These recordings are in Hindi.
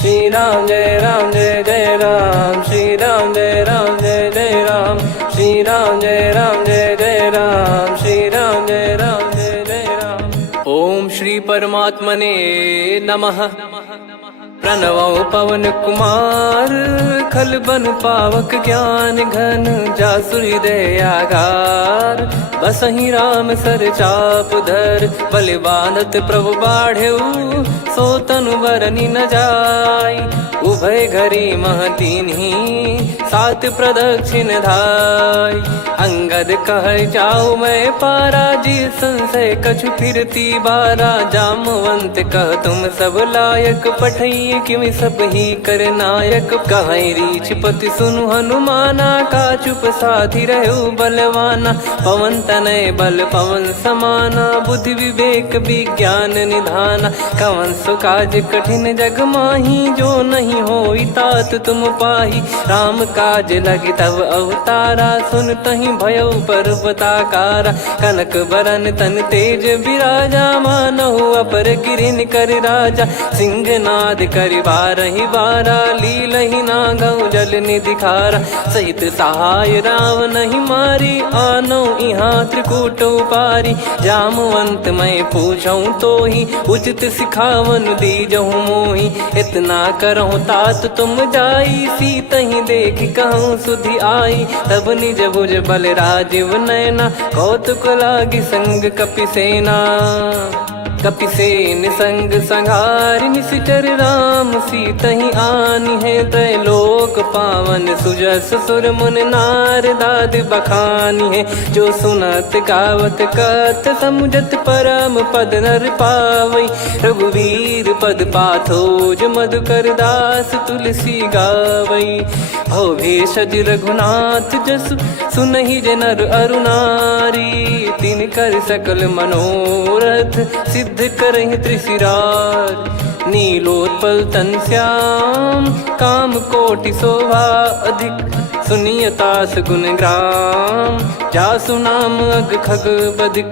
श्री राम जय जय राम, श्री राम जय जय राम, श्री राम जय जय राम, श्री राम जय जय राम। ओम श्री परमात्मने नमः। प्रणवो पवन कुमार, खल बन पावक ज्ञान घन, जासु हृदय आगार। बसहि राम सर चाप धर, बलि बांधत प्रभु बाढ़ेऊ, सो तनु बरनि न जाय। उभय घरी महतीन्ही, सात प्रदक्षिण धाय। अंगद कह जाऊ मैं पारा, जी संशय कछु फिरती बारा। जामवंत कह तुम सब लायक, पठई किमि सब ही कर नायक। कहीं रीछ पति सुनु हनुमाना, का चुप साधि रहु बलवाना। पवन तनय बल पवन समाना, बुद्धि विवेक विज्ञान निधाना। कवन सो काज कठिन जग माही, जो नहीं होई तात तुम पाही। राम काज लगी तब अवतारा, सुन तहि भयउ पर्वताकारा। कनक बरन तन तेज बिराजा, मानहु अपर गिरिन कर राजा। सिंहनाद करि बारहि बारा, लीलहि नागौ जल निधि खारा। सहित सहाय राम नहीं मारी, आनो इहाँ त्रिकूट उपारी। जामवंत मैं पूछऊँ तोहि, उचित सिखावन दीजहु मोहि। इतना करहु तात तुम जाई, सीतहि देख कहूँ सुधि आई। तब निज भुज बल राजीव नयना, कौतुक लागी संग कपिसेना। कपिसेन संग संघारि, निशिचर राम सीतहि आनी है। त्रैलोक पावन सुजस सुर मुन नार, दाद बखानी है। जो सुनत गावत कथ, समुझत परम पद नर पावई। रघुवीर पद पाथोज, मधुकर दास तुलसी गावई। भव भेषज रघुनाथ जसु, सुनहि जे नर अरु नारी। तिन कर सकल मनोरथ, सिद्ध करहि त्रिशिरार। नीलोत्पल तन श्याम, काम कोटि शोभा अधिक। सुनियतास गुण ग्राम, जासु नाम अग खग बदिक।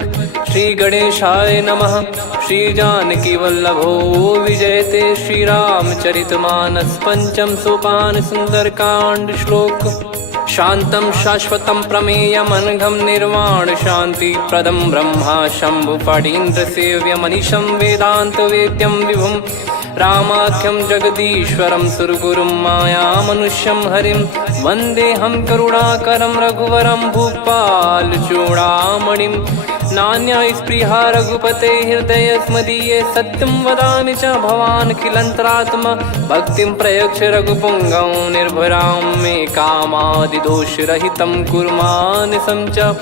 श्री गणेशाय नमः। श्री जानकी वल्लभो विजयते, श्री रामचरित मानस। पंचम सोपान सुंदर कांड श्लोक। शांतं शाश्वतं प्रमेयमनघं, निर्वाण शांति प्रदं ब्रह्मा शंभु फणीन्द्र सेव्यमनिशं। वेदांत वेद्यं विभुं रामाख्यं जगदीश्वरं, सुरगुरुं माया मनुष्यं हरिं। वन्देऽहं करुणाकरं रघुवरं, भूपाल चूडामणिं। नान्या स्पृहा रघुपते हृदय स्मदीये, सत्यं वदामि च भवान् खिलन्तरात्मा। भक्तिं प्रयच्छ रघुपुङ्गं, निर्भरां मे कामादिदोषरहितं कुर्मानिसं च।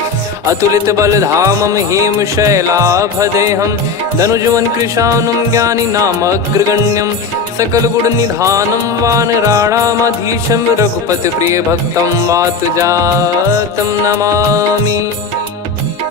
अतुलित बलधामं हेमशैलाभदेहं, धनुजवन कृशानुं ज्ञानी नामग्रगण्यं। सकल गुण निधानं वानराणामधीशं, रघुपति प्रिय भक्तं वातजातं नमामि।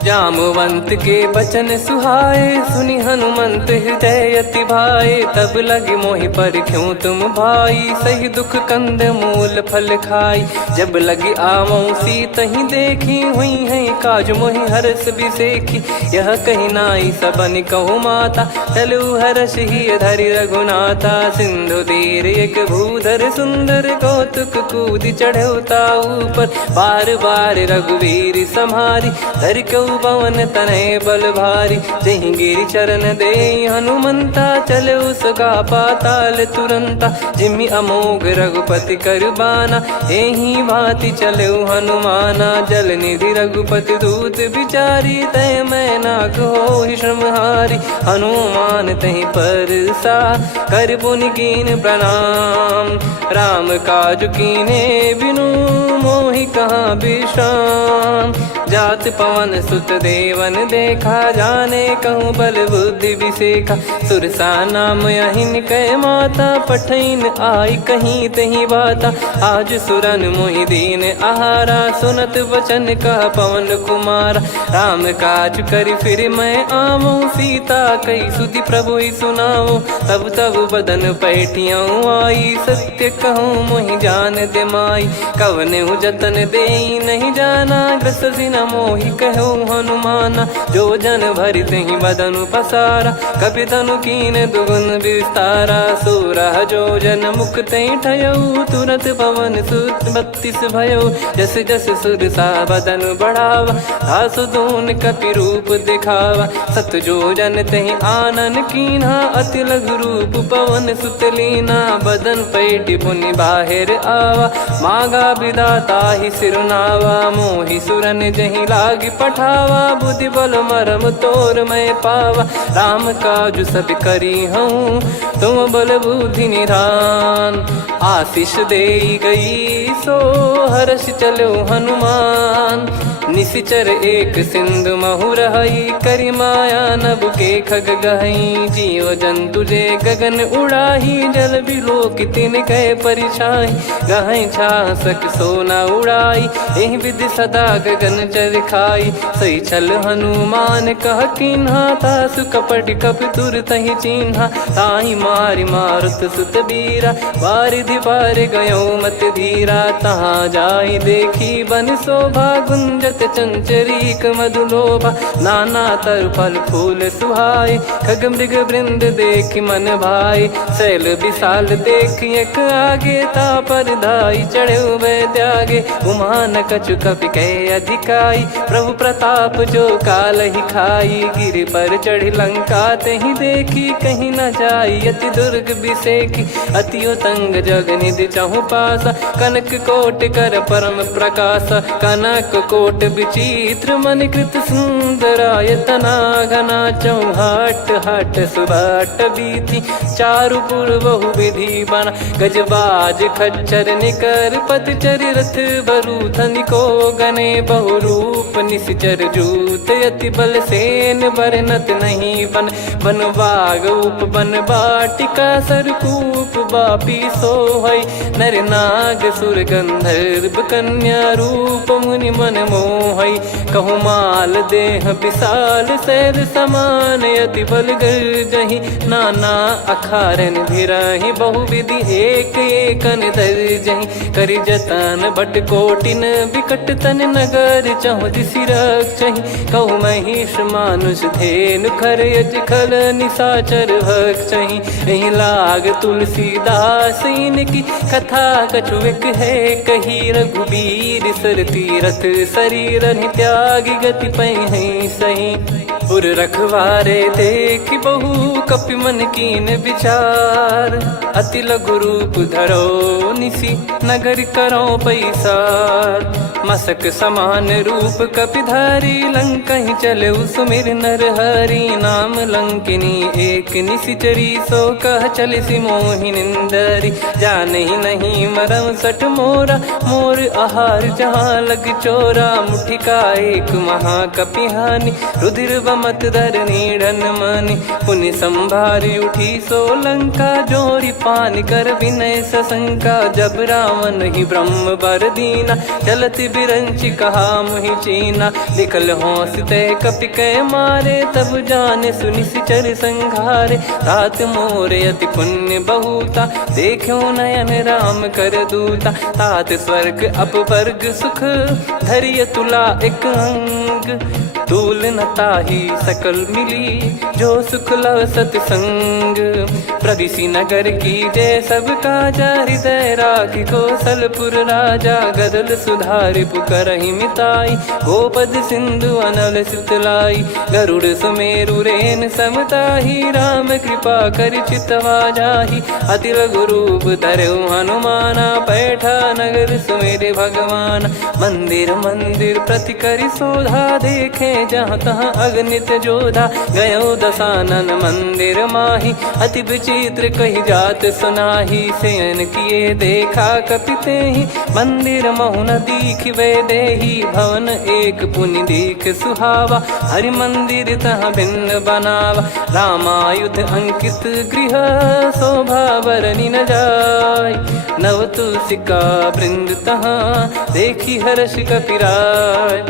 जामवंत के बचन सुहाए, सुनि हनुमंत हृदय अति भाए। तब लगे मोहि पर क्यों तुम भाई, सही दुख कंद मूल फल खाई। जब लगे आवऊं सीतहि देखी, हुई है काज मोहि हरस बिसेखी। यह कही नाई सबन कहु माता, चलु हरष ही धरि रघुनाथा। सिंधु तीर एक भूधर सुंदर, कौतुक कूद चढ़ौता ऊपर। बार बार रघुवीर सम्हारी, धर कऊ पवन तनय बल भारी। जहि गिरि चरण दे हनुमंता, चले उसका पाताल तुरंता। जिमि अमोघ रघुपति कर बाना, एहि भांति चले हनुमाना। जल निधि रघुपति दूत बिचारी, तय मैं नाग होहि श्रमहारी। हनुमान तहि परसा, कर पुनि कीन प्रणाम। राम काज कीने बिनु, मोहि कहाँ विश्राम। जात पवन सुत देवन देखा, जाने कहूँ बल बुद्धि विसेखा। सुरसा नाम अहिन कै माता, पठैन आई कहीं तही बाता। आज सुरन मोहि दीन आहारा, सुनत वचन कह पवन कुमारा। राम काज करि फिर मैं आवऊं, सीता कई सुधि प्रभु ही सुनाओ। तब तब बदन पैठियाँ आई, सत्य कहूँ मोहि जान दे माई। कवने जतन दे नहीं जाना, ग्रसि न मोहि कहो हनुमाना। जो जन भरि तेहि बदनु पसारा, कपि तनु कीन दुगुन विस्तारा। सोरह जो जन मुख तेहि ठयऊ, तुरत पवन सुत 32 भयऊ। जस जस सुरसा बदन बढ़ावा, आसु दून कपि रूप दिखावा। सत जो जन तेहि आनन कीन्हा, अति लघु रूप पवन सुत लीना। बदन पैटि पुनि बाहिर आवा, मागा विधाता ही सिरुनावा। मोहि सुरन जहि लागी पठावा, बुद्धि बल मरम तोर मैं पावा। राम काजु सब करी हूँ, तुम बल बुद्धि निधान। आशीष देई गई सो हर्ष चलो हनुमान। निशिचर एक सिंधु महु रहई, करी माया नभ के खग गहई। जीव जंतु जे गगन उड़ाही, जल बिलोक तिन कह परिछाई। गहई छासक सोना उड़ाई, एहि विधि सदा गगन चर खाई। सही छल हनुमान कह कीन्हा, तासु कपट कप तुर तहि चिन्हा। ताहि मारि मारुत सुत बीरा, वारिधि पार गयो मत धीरा। तहाँ जाई देखी बन शोभा, गुंजत चंचरीक मधुलोभा। नाना तर फल फूल सुहाए, खग मृग वृंद देख मन भाई। शैल विशाल देख एक आगे, तापर धाई चढ़े वै त्यागे। उमान कछु कपि कह अधिकाई, प्रभु प्रताप जो काल ही खाई। गिर पर चढ़ी लंका तेहि देखी, कहीं न जाई अति दुर्ग बिसेकी। अति उतंग जग निधि चहु पासा, कनक कोट कर परम प्रकाश। कनक कोट विचित्र मन कृत सुंदरायतना। घना चौहाट हाट सुबाट बीती, चारु पुर बहु विधि बना। गजबाज खच्चर निकर पतचर, रथ बरु धनिको गने। बहु रूप निशिचर जूत, अति बल सेन बरनत नहीं बन। बन बाग उप बन बाटिका, सरकूप बापी सोहई। नर नाग सुर गंधर्व कन्या, रूप मुनि मन मोहई। कहु माल देह विशाल, शैल समान अति बल गर्जहि। नाना अखारन भिरहि, बहु विधि एक एकन दर्जहि। करि जतन बट कोटिन, बिकट तन नगर चहु दिसि रक्षहि। कहु महिष मानुष धेनु, खर यज खल निशाचर भक्षहि। एहि लाग तुलसीदास इनकी, कथा कछु एक है कही। रघुबीर सर तीरथ शरीर, त्यागी गति पै सही। पुर रखवारे देख बहु, कपि मन कीन विचार। अति लघु रूप धरो निसी, नगर करो पैसार। मसक समान रूप कपि धारी, लंकहि चले सुमिर नर हरि। नाम लंकिनी एक निशिचरी, सो कह चलिसि मोहि निंदरी। जानहि नहीं मरम सठ मोरा, मोर आहार जहाँ लग चोरा। मुठिका एक महाकपिहानि, रुधिर बमत धरनी ढन मानि। पुनि संभारी उठी सो लंका, जोरी पान कर विनय सशंका। जब रावण ही ब्रह्म बर दीना, चलत बिरंचि कहा मुहि चीना। लिखल होंस ते कपि कै मारे, तब जाने सुनि सिचर संघारे। तात मोरे अति पुण्य बहुता, देखो नयन राम कर दूता। तात स्वर्ग अपवर्ग सुख, धरिय तुला एक अंग। तूल न ताहि सकल मिली, जो सुख लव सतसंग। प्रविशि नगर की जय सब काजा, हृदय राखि कौशलपुर राजा। गदल सुधारि पुकरहि मिताई, गोपद सिंधु अनल सितलाई। गरुड़ सुमेरु रेन समताहि, राम कृपा करि चितवा जाहि। अति लघु रूप धरऊ हनुमाना, पैठा नगर सुमेरे भगवान। मंदिर मंदिर प्रति करि शोधा, देखे जहाँ तहाँ अगणित जोधा। गयो दशानन मंदिर माही, अति विचित्र कही जात सुनाही। शयन किए देखा कपि तेहि, मंदिर महु न दीख वे देही। भवन एक पुनि दीख सुहावा, हरि मंदिर तहाँ भिन्न बनावा। रामायुध अंकित गृह, शोभा बरनि न जाय। नव तुलसी का वृंद तहाँ, देखी हर्ष कपिराय।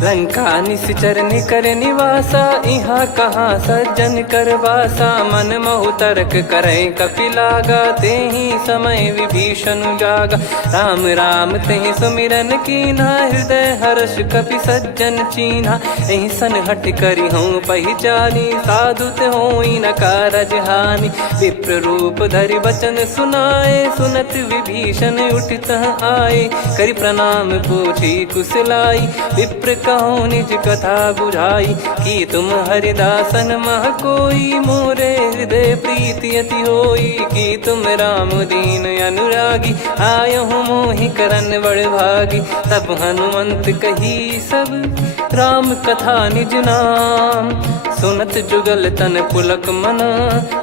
लंका निश्चर निकर निवासा, इहाँ कहाँ सज्जन कर वासा। मन महु तर्क करे कपिलागा, तेहि समय विभीषण जागा। राम राम तेहि सुमिरन कीन्हा, हृदय हर्ष कपि सज्जन चीन्हा। एहि सन हट करि हूँ पहिचानी, साधु ते होई न कारज हानि। विप्र रूप धरि वचन सुनाए, सुनत विभीषण उठित आए। करि प्रणाम पूछी कुशलाई, विप्र कहो निज कथा बुझाई। कि तुम हरिदासन मह कोई, मोरे हृदय प्रीति अति होई। कि तुम राम दीन अनुरागी, आयहु मोहि करन बड़ भागी। तब हनुमंत कही सब राम कथा निज नाम, सुनत जुगल तन पुलक मना,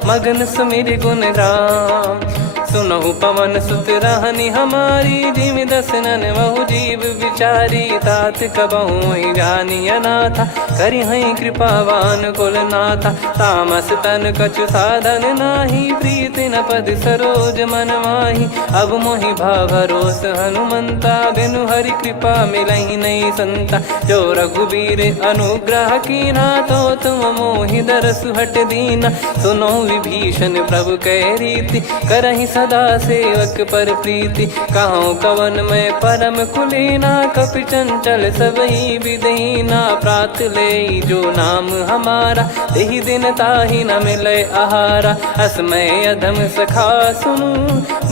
मगन सुमिर गुण राम। सुनहु पवन सुत रहनी हमारी, जिमि दसनन महु जीव विचारी। तात कबहु ही जानी अनाथा, करि हई कृपावान कुल नाथा। तामस तन कछु साधन नाही, प्रीति न पद सरोज मन माही। अब मोहि भाव भरोस हनुमंता, बिनु हरि कृपा मिलहि नहीं संता। जो रघुबीर अनुग्रह कीन्हा, तो तुम मोहि दरसु हट दीना। सुनो विभीषण प्रभु कह रीति, करहि सदा सेवक पर प्रीति। कहूँ कवन में परम कुलीना, कपि चंचल सबही विदहीना। प्रात ले जो नाम हमारा, तेहि दिन ताहि न मिले आहारा। असमय अधम सखा सुनु,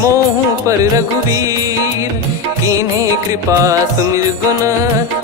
मोहु पर रघुवीर। कीन्ही कृपा सुमिर गुण,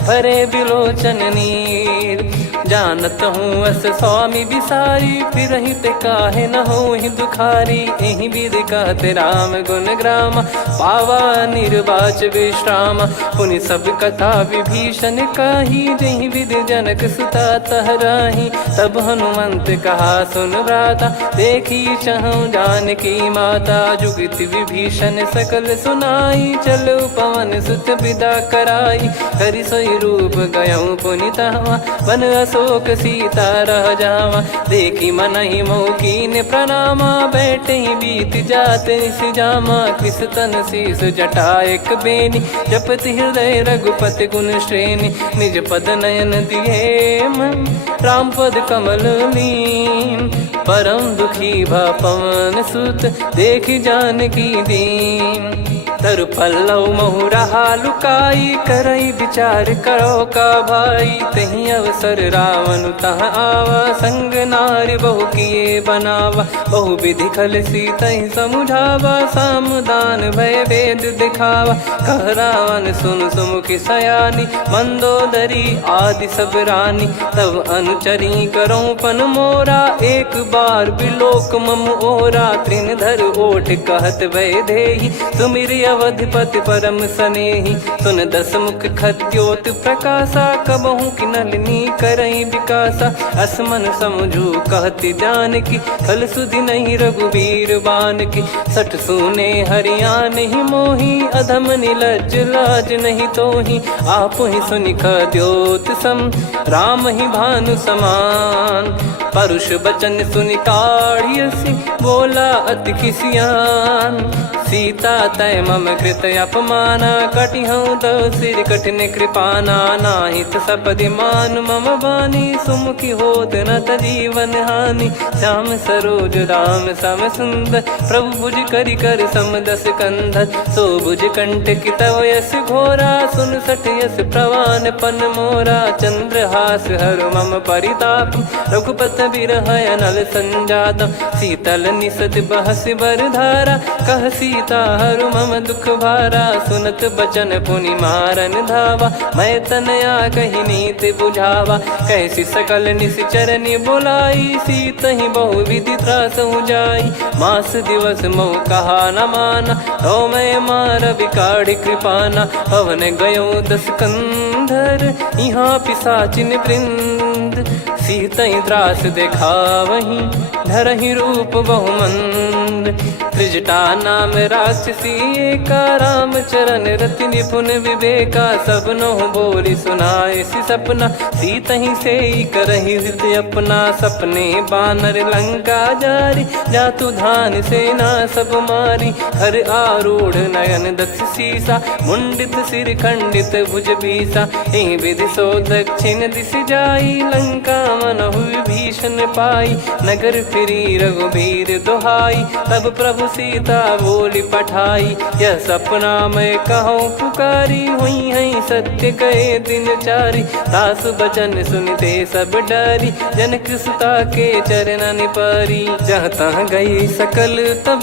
भरे बिलोचन नीर। जानत हूँ अस स्वामी बिसारी, फिरहि ते काहे न होहि दुखारी। एहि विधि कहते राम गुण ग्राम, पावा निर्वाच विश्राम। पुनि सब कथा विभीषण काही, जहि विधि जनक सुता तहराही। तब हनुमंत कहा सुन भ्राता, देखी चहु जानकी माता। जुगति विभीषण सकल सुनाई, चलो पवन सुत विदा कराई। करि सोई रूप गयऊँ पुनि तहवा, वन अशोक सीता रह जावा। देखी मनहि मोह कीन्ह प्रणामा, बैठे ही बीत जात निस जामा। कृस तन शीस जटा एक बेनी, जपति हृदय रघुपति गुण श्रेणी। निज पद नयन दिए मन, राम पद कमल लीन। परम दुखी भा पवन सुत, देखि जानकी दीन। तरु पल्लव महु रहा लुकाई, करई विचार करो का भाई। तहि अवसर रावण तह आवा, संग नारी बहु किए बनावा। बहु विधि खल सीतहि समुझावा, सामदान भय वेद दिखावा। कह रावण सुन सुमुखि सयानी, मंदोदरी आदि सब रानी। तब अनुचरी करो पन मोरा, एक बार बिलोक मम ओरा। तृण धर ओठ कहत भय देहि, सुमिर अवधिपति परम सनेहि। सुन दस मुख खद्योत प्रकाशा, कबहु कि नलिनी करई विकासा। असमन समझू कहति जानकी, खल सुधि नहीं रघुवीर बानकी। सठ सुने हरियाण ही मोही, अधम निलज्ज लाज नहीं तोही। आप ही सुनि खद्योत सम, राम ही भानु समान। परुष बचन सुनि काढ़ियसि, बोला अति किसियान। सीता तय मम कृत अपमाना, कटिहऊँ तव सिर कठिन कृपाना। नाहित सपदि मान मम बानी, सुमुखी होत न जीवन हानि। श्याम सरोज राम सम सुंदर, प्रभु भुज करि कर सम दस कंधर। सो भुज कंठ की तव यस घोरा, सुन सठ यस प्रवान पन मोरा। चंद्रहास हर मम परिताप, रघुपत बिरह अनल संजातम। शीतल निसत बहस बर धारा, कह सीता हरु मम दुख भारा। सुनत बचन पुनि मारन धावा, मैं तनया कहि नीति बुझावा। कैसी सकल निश्चरनि बुलाई, सीतहि बहु विधि त्रासहु जाई। मास दिवस मोह कहा न माना, तो मैं मार बिकाढ़ि कृपाना। पवन गयो दस कंधर, यहाँ पिशाचिन वृंद। मंद, सीतई त्रास देखावहीं धरहि रूप बहुमंद। त्रिजटा नाम राक्षसी एका, राम चरण रति निपुण विवेका। सबनो बोली सुनाए सि सपना, सीतहि से करहि हृद अपना। सपने बानर लंका जारी, जातु धान सेना सब मारी। हर आरूढ़ नयन दक्ष सीसा, मुंडित सिर खंडित भुज बीसा। एहि विधि सो दक्षिण दिश जाई, लंका मनहु विभीषण पाई। नगर फिरी रघुबीर दुहाई, तब प्रभु सीता बोली पठाई। यह सपना मैं कहूँ पुकारी, हुई है सत्य कहे दिन चारी। दास बचन सुनते सब डरी, जनक सुता के चरण परी। जहाँ तहाँ गई सकल तब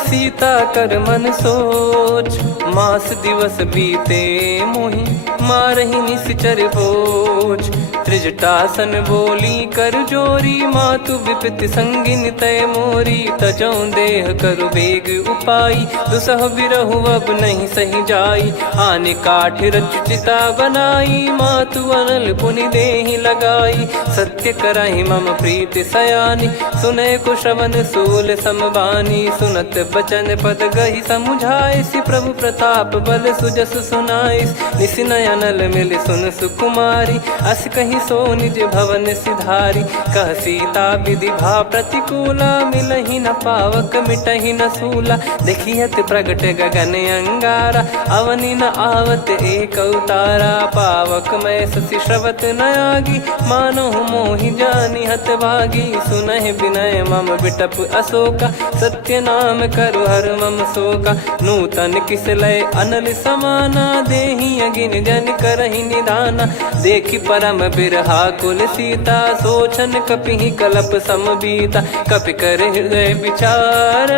सीता कर मन सोच। मास दिवस बीते मोहि मारहि निश्चर बोझ। त्रिजटासन बोली कर जोरी, मातु विपत्ति संगिन तय मोरी। तजौ देह करु बेग उपाई, दुसह बिरहु अब नहीं सही जाई। आने काठ रचिता बनाई, मातु अनल पुनि देहि लगाई। सत्य करहि मम प्रीति सयानी, सुनय को श्रवण सूल समबानी। सुनत बचन पद गहि समुझाए, सि प्रभु प्रताप बल सुजस सुनाइस। निस नयनल मिल सुन सुकुमारी, अस कहि सो निज भवन सिधारी। कह सीता विधि भा प्रतिकूला, मिलहि न पावक मिटहि न सूला। देखियत प्रगट गगन अंगारा, अवनि न आवत एक अवतारा। पावक मैं शशि श्रवत न आगी, मानो मोहि जानि हत भागी। सुनहि विनय मम बिटप अशोका, सत्य नाम करु हर मम शोका। नूतन किस लय अनल समाना, देहि अगिन जन करहि निदाना। देखि परम बिरहा कुल सीता, सोचन कपिहि कलप समबीता। कपि कर हृदय विचार,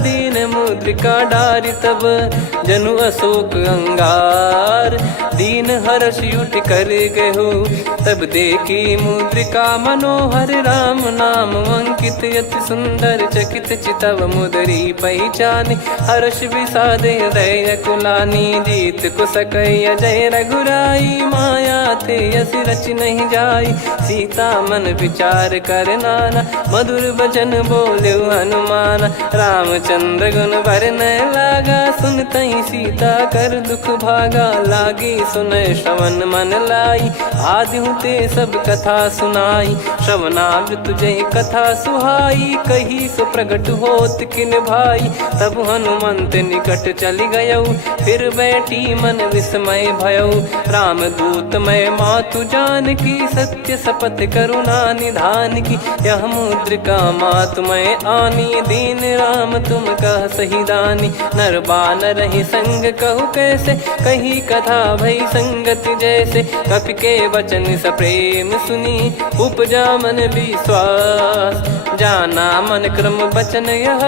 दीन मुद्रिका डारि तब जनु अशोक अंगार। दीन हर्ष उठ कर गहु, तब देखी मुद्रिका मनोहर। राम नाम अंकित अति सुंदर, चकित चितव मुदरी पहचान। हर्ष विषाद हृदय कुलानी, जीत को सकय जय रघुराई। माया थे यस रच नहीं जाई, सीता मन विचार कर नाना। मधुर बचन बोले हनुमान, रामचंद्र गुण बरनै लागा। सुनतहि सीता कर दुख भागा, लागी सुनय श्रवण मन लाई। आदि ते सब कथा सुनाई, श्रवणामृत जय कथा सुहाई। कही सो प्रगट होत किन भाई, तब हनुमंत निकट चली गयौ। फिर बैठी मन विस्मय भयौ, राम दूत मैं मातु जानकी। सत्य शपथ करुणा निधान की, यह मुद्रिका मातु मैं आनी। दीन राम तुम कह सही दानी, नर बानर ही संग कहु कैसे। कही कथा भई संगति जैसे, कपि के वचन सप्रेम सुनी। उपजा मन विश्वास, जाना मन क्रम बचन यह।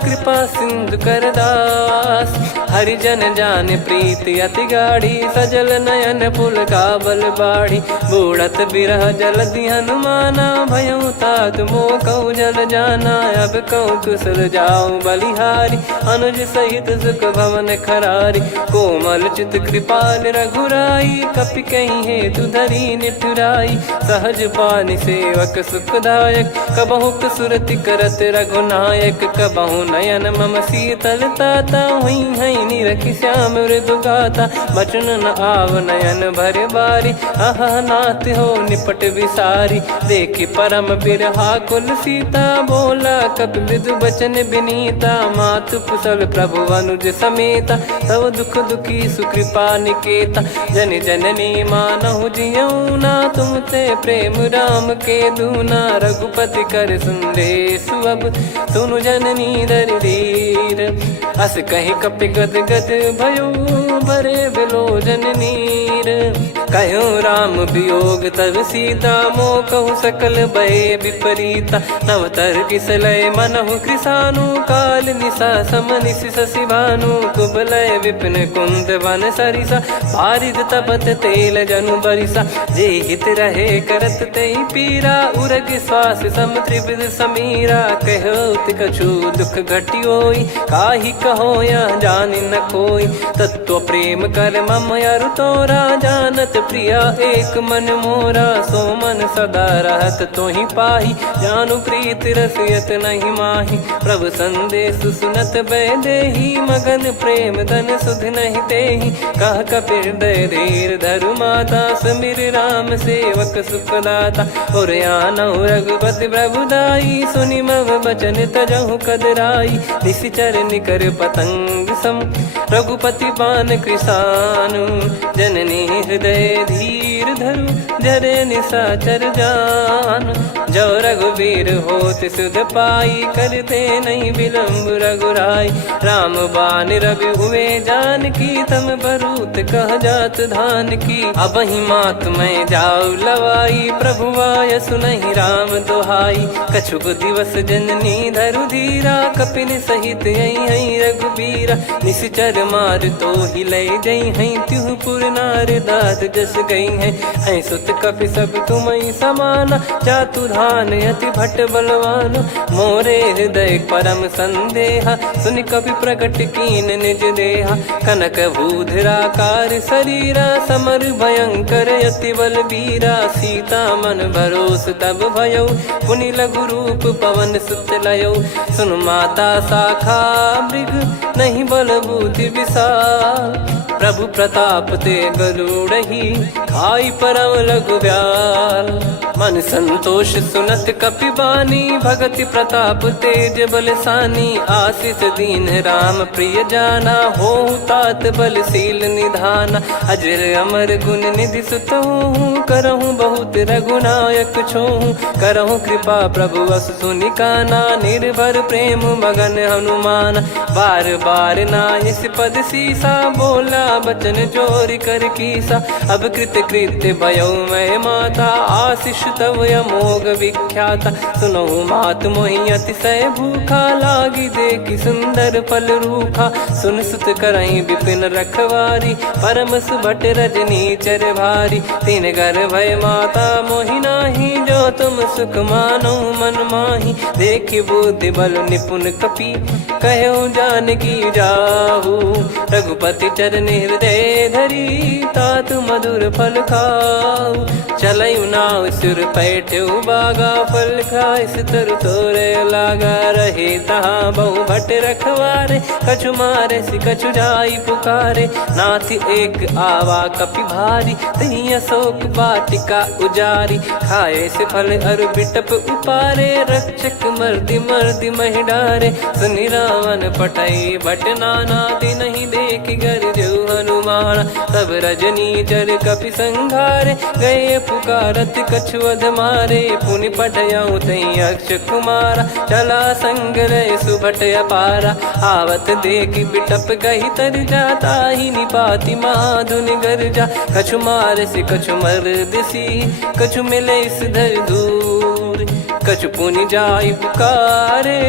कृपा सिंधु कर दास, हरिजन जान प्रीति अति गाढ़ी। सजल नयन पुल का बल बाढ़ी, बूढ़त बिरह जल दी हनुमाना। भयउ तात मोह कहु जल जाना, अब कहु कुशल जाऊं बलिहारी। अनुज सहित सुख भवन खरारी, कोमल चित कृपाल रघुराई। कपि कहीं हेतु धरी निठुराई, सहज पानि सेवक सुखदायक। कबहु सुरति करत रघुनायक, कबहु नयन मम शीतल ताता। हुई है निरखि श्याम मृदु गाता, बचन न आव नयन भर बारी। आहा नाथ हो निपट विसारी, देखि परम बिरहा कुल सीता। बोला कपि मृदु बचन बिनीता, मातु कुशल प्रभु अनुज समेता। तव दुख दुखी सुकृपा निकेता, जन जननी मानहु जियऊ ना। तुम ते प्रेम राम के दूना, रघुपति कर संदेश अब सुनु जननी दर धीर। अस कहि कपि गद गद भयो, भरे बिलोचन नीर। कहो राम वियोग तब सीता, मोह कहु सकल भय विपरीता। नवतर किसलय मनहु कृसानु, काल निशा समनिशि शशि भानु। कुबलय विपिन कुंद वन सरिसा, पारिद तपत तेल जनु बरिसा। जे हित रहे करत तेहि पीरा, उरग श्वास सम त्रिविध समीरा। कहो कछु दुख घटियोई, काहि कहो या जान न कोई। तत्व प्रेम कर मम अरु तोरा, जानत प्रिया एक मन मोरा। सो मन सदा रहत तो ही पाही, जानु प्रीत रसियत नहीं माही। प्रभु संदेश सुनत बैदेही, मगन प्रेम धन सुध नहीं तेही। कह कपिर दय धीर धरु माता, समिर राम सेवक सुखदाता। और आनौ रघुपति प्रभुदाई, सुनि मव बचन तजहु कदराई। निशिचर निकर पतंग सम, रघुपति पान कृसानु। जननी हृदय धीर धरु, जरे निशाचर जान। जो रघुवीर होत सुध पाई, करते नहीं विलम्ब रघुराई। राम बान रवि हुए जानकी, तम बरूत कह जात धान की। अब ही मात मैं जाऊ लवाई, प्रभु आय सुनहि राम दोहाई। कछुक दिवस जननी धरु धीरा, कपिन सहित यही रघुबीरा। निशिचर मार तो ही ले जई हैं, त्युह पुर नार दाद जस गई हैं। सुत कपि सब तुमहि समाना, जातु धान अति भट बलवान। मोरे हृदय परम संदेहा, सुनि कपि प्रकट कीन निज देहा। कनक भूधराकार शरीरा, समर भयंकर अति बलबीरा। सीता मन भरोस तब भयउ, पुनि लघु रूप पवन सुत लयउ। सुन माता शाखा मृग, नहीं बल बुद्धि विशाल। प्रभु प्रताप ते गरुड़ही, खाई परम लघु ब्याल। मन संतोष सुनत कपि बानी, भगति प्रताप तेज बलसानी। आशीष दीन राम प्रिय जाना, होहु तात बलशील निधाना। अजर अमर गुण निधि सुतहु, करहु बहुत रघुनायक छोहु। करहु कृपा प्रभु अस सुनि काना, निर्भर प्रेम मगन हनुमान। बार बार नायस पद सीसा, बोला बचन चोरी कर कीसा। अब कृत कृत्य भयउ मैं माता, आशीष तव अमोघ विख्याता। सुनहु मात मोहि अतिशय भूखा, लागी देखि सुंदर फल रूखा। सुन सुत करहि विपिन रखवारी, परम सुभट रजनी चर भारी। तीन घर भय माता मोहि नाही, जो तुम सुख मानो मन माही। देखि बुद्धि बल निपुण कपि, कहु जानकी जाहु। रघुपति चरण हृदय धरी, तात मधुर फल खाऊ। चलयु नाव सुर पैठ्यु बागा, फल खाइस तरु तोरे लागा। रहे तहाँ बहु भट रखवारे, कछु मारे सि कछु जाई पुकारे। नाथ एक आवा कपि भारी, तही अशोक वाटिका उजारी। खाए से फल अरु बिटप उपारे, रक्षक मर्दि मर्दि महि डारे। सुनि रावण पटई भट नाना, तिनहि देखि गरजउ हनुमान। तब रजनी चर कपि संघारे, गए पुकारत कछु अध मारे। पुनि पठयउ तई अक्ष कुमारा, चला संग रहे सुभट अपारा। आवत देखि बिटप गही तर जाता, ही निपाति महाधुनि गर्जा। कछु मार से कछु मर्दिसी, कछु मिले इस धर दूर। कछु पुनि जाई पुकारे,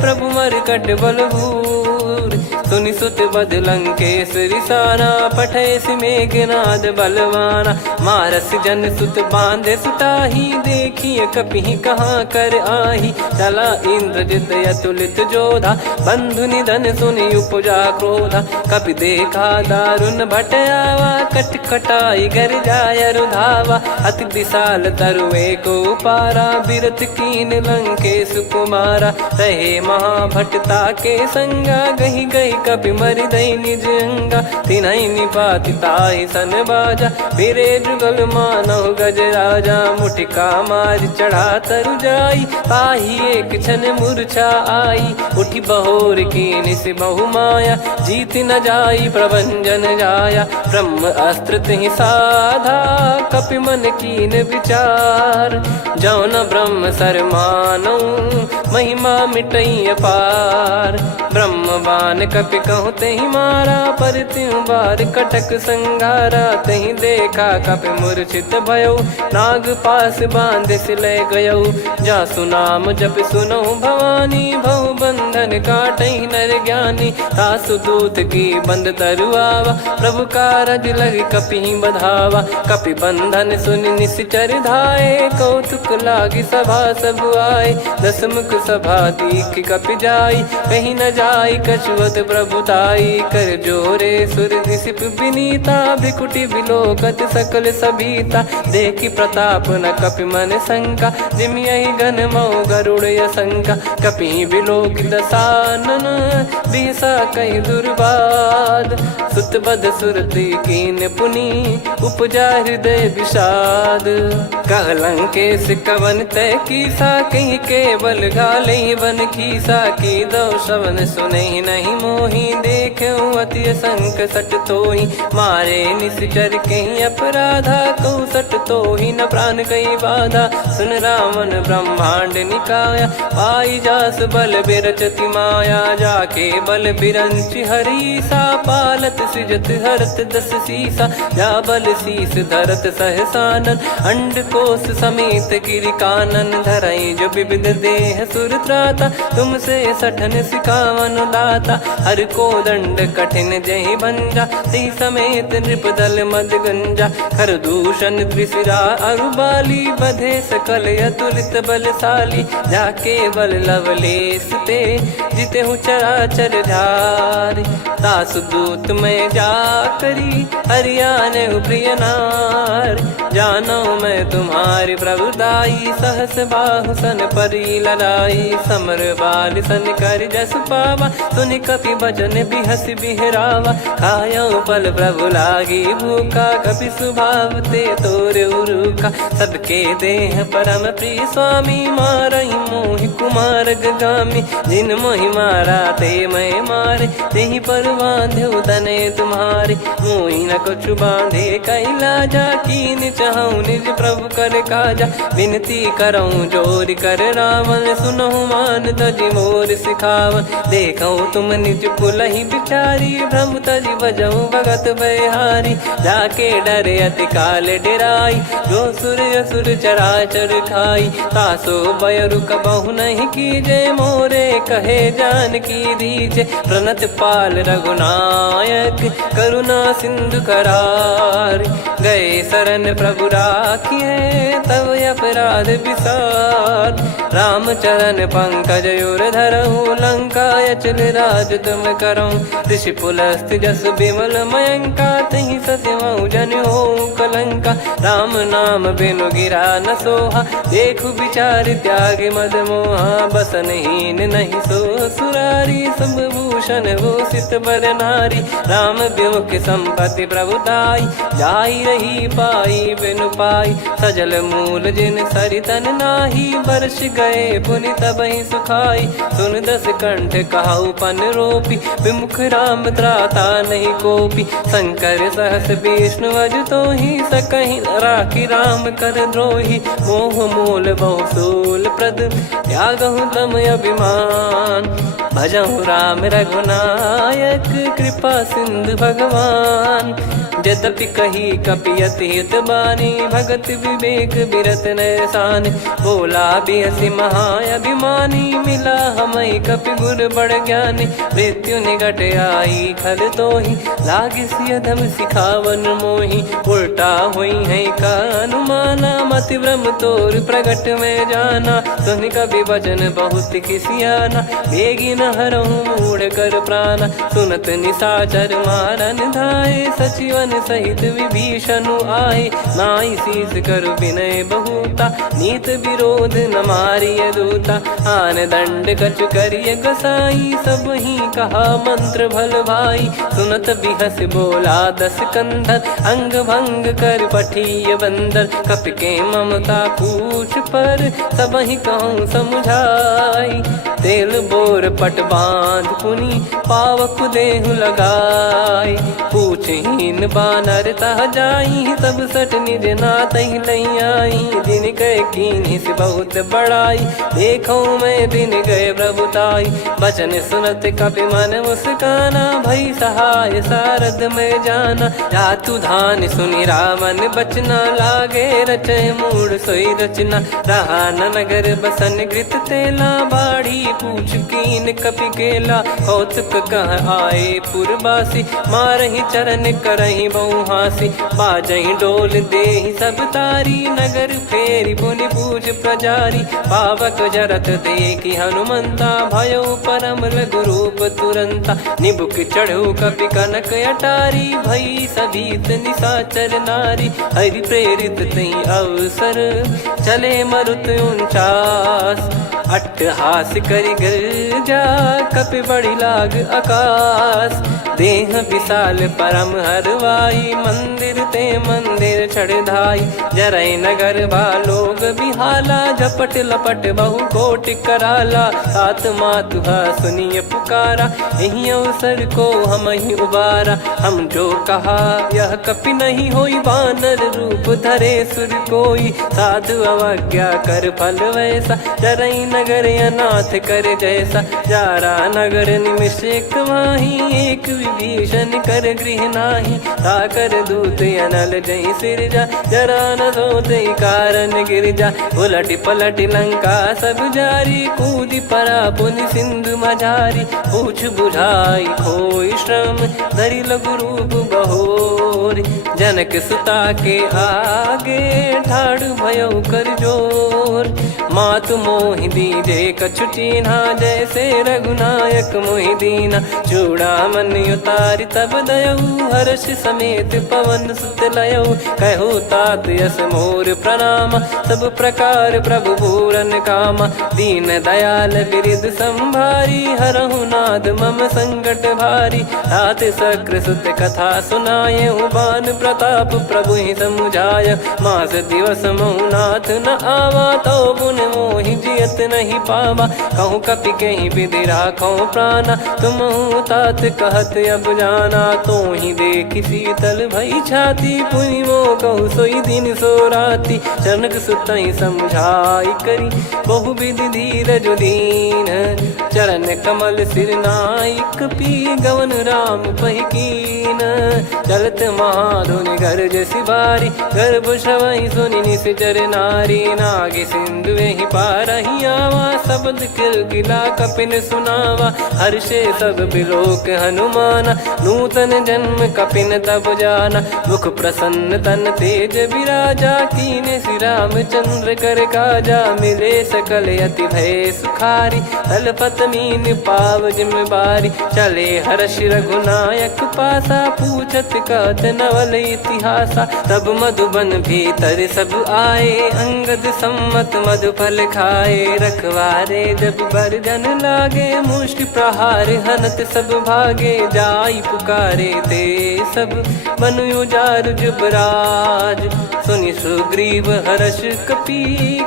प्रभु मरकट बलभूर। सुनि सुत बद लंकेश्वरी साना, पठय मेघनाद बलवाना। मारस जन सुत बांधे सुताही, देखिए कपि कहाँ कर आही। चला इंद्रजित अतुलित जोधा, बंधु निधन सुनि उपजा क्रोधा। कपि देखा दारुण भट आवा, कट कटाई गर जाय रुधावा। अति विशाल तरुए को पारा, बिरत कीन लंकेश कुमारा। रहे महाभटता के संगा, गही गही कपि मरि दई निज अंगा। तिन्हि निपाति ताहि सन बाजा, फिरे जुगल मानव गज राजा। मुटिका मार चढ़ा तरु जाई, ताहि एक क्षण मूर्छा आई। उठि बहोर कीन से बहु माया, जीत न जाई प्रभंजन जाया। ब्रह्म अस्त्र तिहि साधा, कपि मन कीन विचार। जौ न ब्रह्म सर मानौ, महिमा मिटई अपार। ब्रह्म बान कपि कहु तहि मारा, पर त्यों बार कटक संगारा। तहि देखा कपि मूर्छित भयउ, नाग पास बांध सिले गयउ। जासु नाम जप सुनहु भवानी, भव बंधन काटहि नर ज्ञानी। तासु दूत की बंद तरुआवा, प्रभु कारज लग कपि बधावा। कपि बंधन सुनि निश्चर धाये, कौतुक लागी सभा सब आए। दस मुख सभा दीख कपि जाई, कहीं न जाई कछुवत प्रभुताई। कर जोरे सुर दिसिप विनीता, भ्रिकुटि बिलोकत सकल सबीता। देखि प्रताप न कपि मन शंका, जिमियहि गन मऊ गरुड़ असंका। कपि बिलोक दसानन, बिहसा कहि दुर्वाद। सुत बध सुरति कीन पुनि, उपजा हृदय विषाद। कहलंकेश कवन तय कीसा, कहीं केवल गाले बन खीसा। की दो श्रवण सुने नहीं मोही, देखे अति संक सट तोही। मारे निश्चर कहीं अपराधा, कहूँ सट तोही न प्राण कहीं बाधा। सुन रावण ब्रह्मांड निकाया, पाई जास बल बिरचति माया। जाके बल बिरंच हरीसा, पालत सृजत हरत दस सीसा। जा बल शीस धरत सहसानन, अंड कोश समेत गिरि कानन। धरई जो विविध देह सुर त्राता, तुमसे सठन सिखावन दाता। हर को दंड कठिन जहि भंजा, ती समेत नृप दल मद गंजा। खर दूषण त्रिशिरा अरुबाली, बधे सकल अतुलित बलशाली। जाके बल लवलेश ते, जिते हूँ चराचर धारी। दास दूत में जा करी, हरियाने प्रिय नार। जानो मैं तुम्हारी प्रभुताई, सहस बाहु सन परी लड़ाई। समर बाल सन कर जस पावा, सुनि कपि भजन बिहस बिहरावा। खायो पल प्रभु लागी भूखा, कपि स्वभाव ते तोर उरुखा। सबके देह परम प्रिय स्वामी, मारई मोहि कुमार गगामी। जिन मोहि मारा ते मैं मारे, तेहि पर बांधो तने तुम्हारे। मोहि न कुछ बांधे कैलाजा, कीन चाहूँ निज प्रभु कर काजा। विनती करऊँ जोर कर रावण, सुनहु मान तजि मोर सिखावन। देखऊँ तुम निज पुलहि बिचारी, भ्रम तजि बजऊँ भगत बहारी। जाके डरे अति काल डेराई, जो सुर असुर चराचर खाई। तासो बयरु कबहु नहीं कीजे, मोरे कहे जान की दीजे। प्रणत पाल रघुनायक, करुणा सिंधु करार। गए शरण प्रभु राखिए, तब अपराध विसार। राम चरण पंकज उर धरऊँ, लंका अचल राज तुम करऊँ। ऋषि पुलस्त जस विमल मयंका, तहि सत्यमऊ जन हो कलंका। राम नाम बिनु गिरा न सोहा, देखु विचार त्याग मद मोहा। बसनहीन नहीं सो सुरारी, सब भूषण भूषित बर नारी। राम विमुख संपत्ति प्रभुताई, जाई रही पाई बिनु पाई। सजल मूल जिन सरितन नाही, वर्ष गए पुनि तबहि सुखाई। सुन दस कंठ कहाऊ पन रोपी, विमुख राम त्राता नहीं कोपी। शंकर सहस विष्णु अज तोहि, सकहि न राखी राम कर द्रोही। मोह मूल बहु सूल प्रद, त्यागहु तम अभिमान। भजहु राम रघुनायक, कृपा सिंधु भगवान। यद्यपि कही कपियति हित बानी, भगत विवेक बिरत नैसान। बोला बिहसि महाअभिमानी, मिला हमई कपि गुर बड़ ज्ञानी। मृत्यु निकट आई खल तोहि, लागिसि अधम सिखावन मोहि। उल्टा हुई है का अनुमाना, मति भ्रम तोर प्रगट में जाना। सुन कवि वचन बहुत खिसियाना, बेगी न हरहु मूढ़ कर प्राणा। सुनत निशाचर मारन धाये, सचिवन सहित विभीषणु आए। नाई शीस कर विनय बहुता, नीत विरोध न मारिय दूता। आन दंड कछु करिय गसाई, सब ही कहा मंत्र भल भाई। सुनत बिहस बोला दस कंधर, अंग भंग कर पठिय बंदर। कपि के ममता पूछ पर, सब ही कहूँ समुझाई। तेल बोर पट बांध पुनि, पावक देहु लगाई। पूछहीन बानर तह जाई, सब सट निज नातहि लई आई। दिन गए कीन्ही से बहुत बड़ाई, देखो मैं दिन गए प्रभुताई। बचन सुनत कपि मन मुस्काना, भई सहाय सारद में जाना। जातु धान सुनि रावण बचना, लागे रचय मूढ़ सोई रचना। रहा न नगर बसन घृत तेला, बाढ़ी पूछ कीन कपि केला कौतुक कह आए पुरबासी मारही चरण करही बहु हासी बाजही डोल देहि सब तारी नगर फेरी पुनि पूज प्रजारी पावक जरत देखी हनुमंता भयो परम लघु रूप तुरंता निबुक चढ़ू कपि कनक अटारी भई सभीत निशाचर नारी हरि प्रेरित तई अवसर चले मरुत 49 अट्टहास करि गिरजा कपि बड़ी लाग आकाश देह विशाल परम हरवाई मंदिर ते मंदिर चढ़ाई जरई नगर बालोग बिहाला झपट लपट बहु कोट कराला सात मातुहा सुनिय पुकारा यही अवसर को हम ही उबारा हम जो कहा यह कपि नहीं होई बानर रूप धरे सुर कोई साधु अवज्ञा कर फल वैसा जरई नगर अनाथ कर जैसा जारा नगर निमिष एक माही एक विभीषण कर गृह नाही ताकर दूत अनल जय सिरजा जरा न सोते कारण गिरजा उलट पलट लंका सब जारी कूदी परा पुनि सिंधु मझारी पूछ बुझाई खोई श्रम धरि लघु रूप बहोरी जनक सुता के आगे ठाड़ भयो कर जोर मातु मोहि दीजे कछु चीन्हा जैसे रघुनायक मोहि दीना चूड़ामन उतारि तब दयऊ हर्ष समेत पवन सुत लयऊ कहु तात यस मोर प्रणाम सब प्रकार प्रभु पूरन कामा दीन दयाल बिरिद संभारी हरहु नाद मम संकट भारी तात सक्र सुत कथा सुनाये बान प्रताप प्रभु ही समुझाय मास दिवस महु नाथ न आवा तो पुन मोहि जियत नहीं पावा कहूँ कपि कहीं विधि राखो प्राणा तुम तात कहत अब जाना तो ही देख शीतल भई छाती पुनि मो कहु सोई दिन सो राती जनक सुतई समझाई करी बहु विधि धीरज दीन चरण कमल सिर नाइक पी गवन राम पहिकीन चलत महाधुनि गर्ज सिबारी गर्भ श्रवहि सुनि निश्चर नारी नागे सिंधु ही पारही आवा शब्द किलकिला कपिन सुनावा हर्षे सब बिलोक हनुमाना नूतन जन्म कपिन तब जाना मुख प्रसन्न तन तेज विराजा कीने श्री रामचंद्र कर काजा मिले सकल अति भय सुखारी तलपत मीन पाव जिम्मेवारी चले हर्ष रघुनायक पासा पूछत कहत नवल इतिहासा तब मधुबन भीतर सब आए अंगद सम्मत मधुफल खाए रखवारे जब बरजन लागे मुष्टि प्रहार हनत सब भागे जाई पुकारे ते सब मनु उजार जुबराज सुनि सुग्रीव हर्ष कपि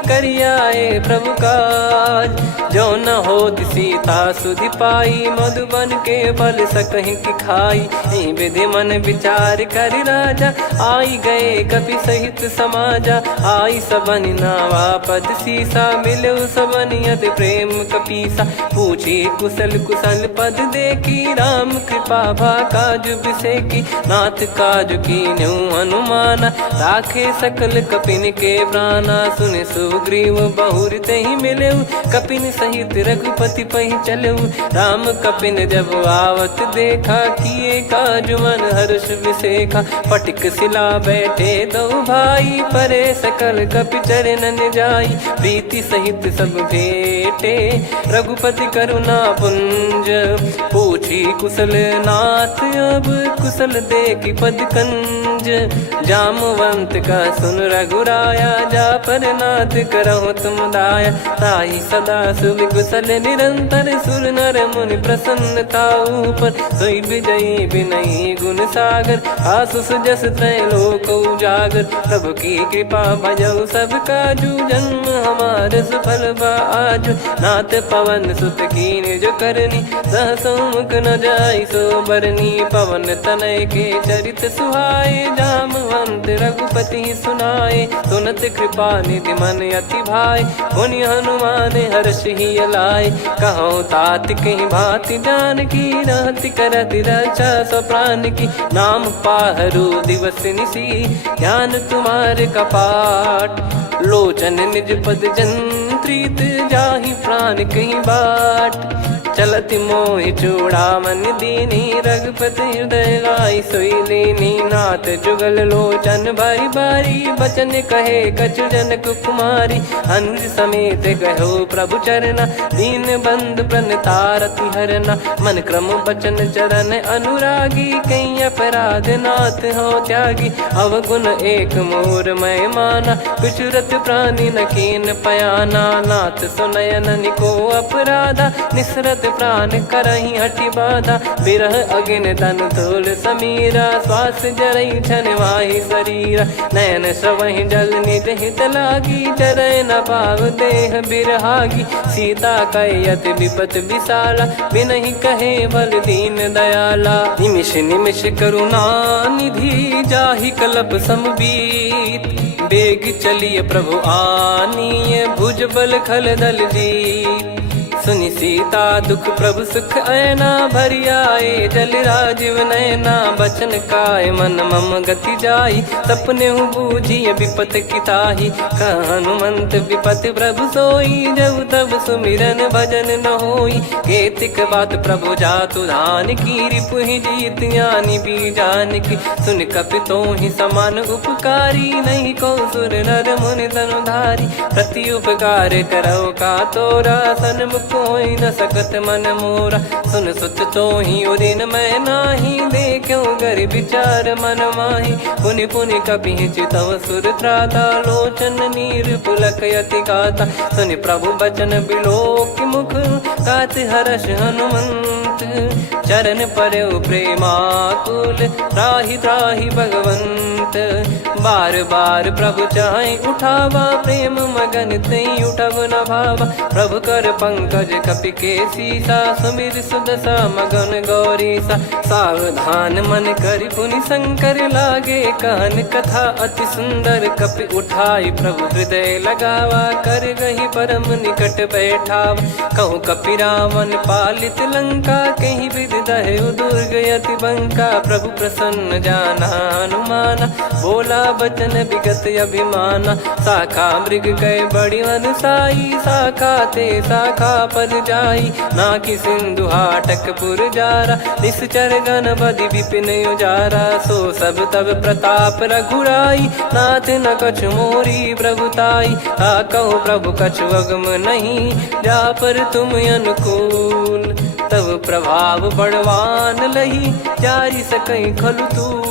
करियाए प्रभु काज जो न हो सीता सुधि पाई मधुबन के फल सकहि की खाई विधि मन विचार कर राजा आई गए कपि सहित समाजा आई सबन नावा पद सीसा मिलो सबनियत प्रेम कपीसा पूछी कुशल कुशल पद देखी राम कृपा भा काज बिसेकी नाथ काज की न्यू हनुमाना राखे सकल कपिन के प्राणा सुन सुग्रीव बहुर ते ही मिले कपिन सहित रघुपति पहि चले राम कपिन जब आवत देखा किए काज मन हर्ष विसेखा पटिक सिला बैठे दो भाई परे सकल कपि चरणन जाई प्रीति सहित सब भेटे रघुपति करुणा पुंज पूछी कुशल नाथ अब कुशल देखी पद कंज जामवंत का सुन रघुराया जा पर नाथ करहु तुम दाया ताई सदा सुभि कुशल निरंतर सुर नर मुनि प्रसन्नता ऊपर सोई विजयी विनयी गुण सागर आसु सुजस त्रैलोक उजागर प्रभु की कृपा भजऊ सब काजू जन्म हमार सफल बाजू नाथ पवन सुत कीन जो करनी सहसो मुख न जाई सो बरनी पवन तनय के चरित सुहाए जामवंत रघुपति सुनाए सुनत कृपा निधि मन अति भाई पुनि हनुमान हर्ष ही लाए कहो तात कहीं भांति जान की रहति करति रक्षा सो प्राण की नाम पाहरू दिवस निसी ध्यान तुम्हारे कपाट लोचन निज पद जन प्रीत जाहि प्राण कहीं बाट। चलत मोहि चूड़ामन दीनी रघुपति हृदय लाई सोई लीनी। नाथ जुगल लोचन बारी बारी बचन कहे कछु जनक कुमारी। हंस समेत गहो प्रभु चरना दीन बंद प्रणतारति हरना। मन क्रम बचन चरण अनुरागी कहीं अपराध नाथ हो त्यागी। अवगुण एक मोर मैं माना विचुरत प्राणी न कीन पयाना। नाथ सुनयन निको अपराधा निसरत प्राण करही हटि बाधा। बिरह अगिन तन तोल समीरा श्वास जरई छन वाहि शरीरा। नयन सवहि जल निज हित लागी चरय न पाव देह बिरहागी। सीता कयत विपत विशाला बिनहि कहे बल दीन दयाला। निमिष निमिष करुणा निधि जाहि कलप समबीत। बेग चलिए प्रभु आनीय भुज बल खल दल जीत। सुनि सीता दुख प्रभु सुख ऐना भरि आए जल राजीव नैना। बचन काय मन मम गति जाई सपने बूझी विपत किताही। हनुमंत विपत प्रभु सोई जब तब सुमिरन भजन न होई। केतिक बात प्रभु जातु धान की रिपुहि जीत ज्ञानी बीजान की। सुन कपितो ही समान उपकारी नहीं को सुर नर मुनि तनुधारी। प्रति उपकार करो का तोरा सन्मुख कोई न सकत मन मोरा। सुन सुत तो ही उदिन मैं नाही देखो गर विचार मन माही। पुनि पुनि कपि चितव सुर त्राता लोचन नीर पुलक यति गाता। सुनि प्रभु बचन बिलोक मुख गात हर्ष हनुमंत। चरण परयो प्रेमाकुल त्राहि त्राहि भगवंत। बार बार प्रभु चाहि उठावा प्रेम मगन तई उठब न भावा। प्रभु कर पंकज कपि के सीसा सुमिर सुदशा मगन गौरीसा। सावधान मन करि पुनि शंकर लागे कहन कथा अति सुंदर। कपि उठाई प्रभु हृदय लगावा कर गही परम निकट बैठावा। कहूँ कपि रावण पालित लंका कहीं विधि दहु दुर्ग यति बंका। प्रभु प्रसन्न जाना हनुमाना बोला बचन विगत अभिमाना। शाखा मृग गए बड़ी अनुसाई शाखा ते शाखा पर जाई। ना कि सिंधु हाटक पुर जारा निश्चर गण बदि विपिन उजारा। सो सब तब प्रताप रघुराई नाथ न कछु मोरी प्रभुताई। कहूँ प्रभु कछु अगम नहीं जा पर तुम अनुकूल। तब प्रभाव बड़वान लही जारी सकई खलु तूल।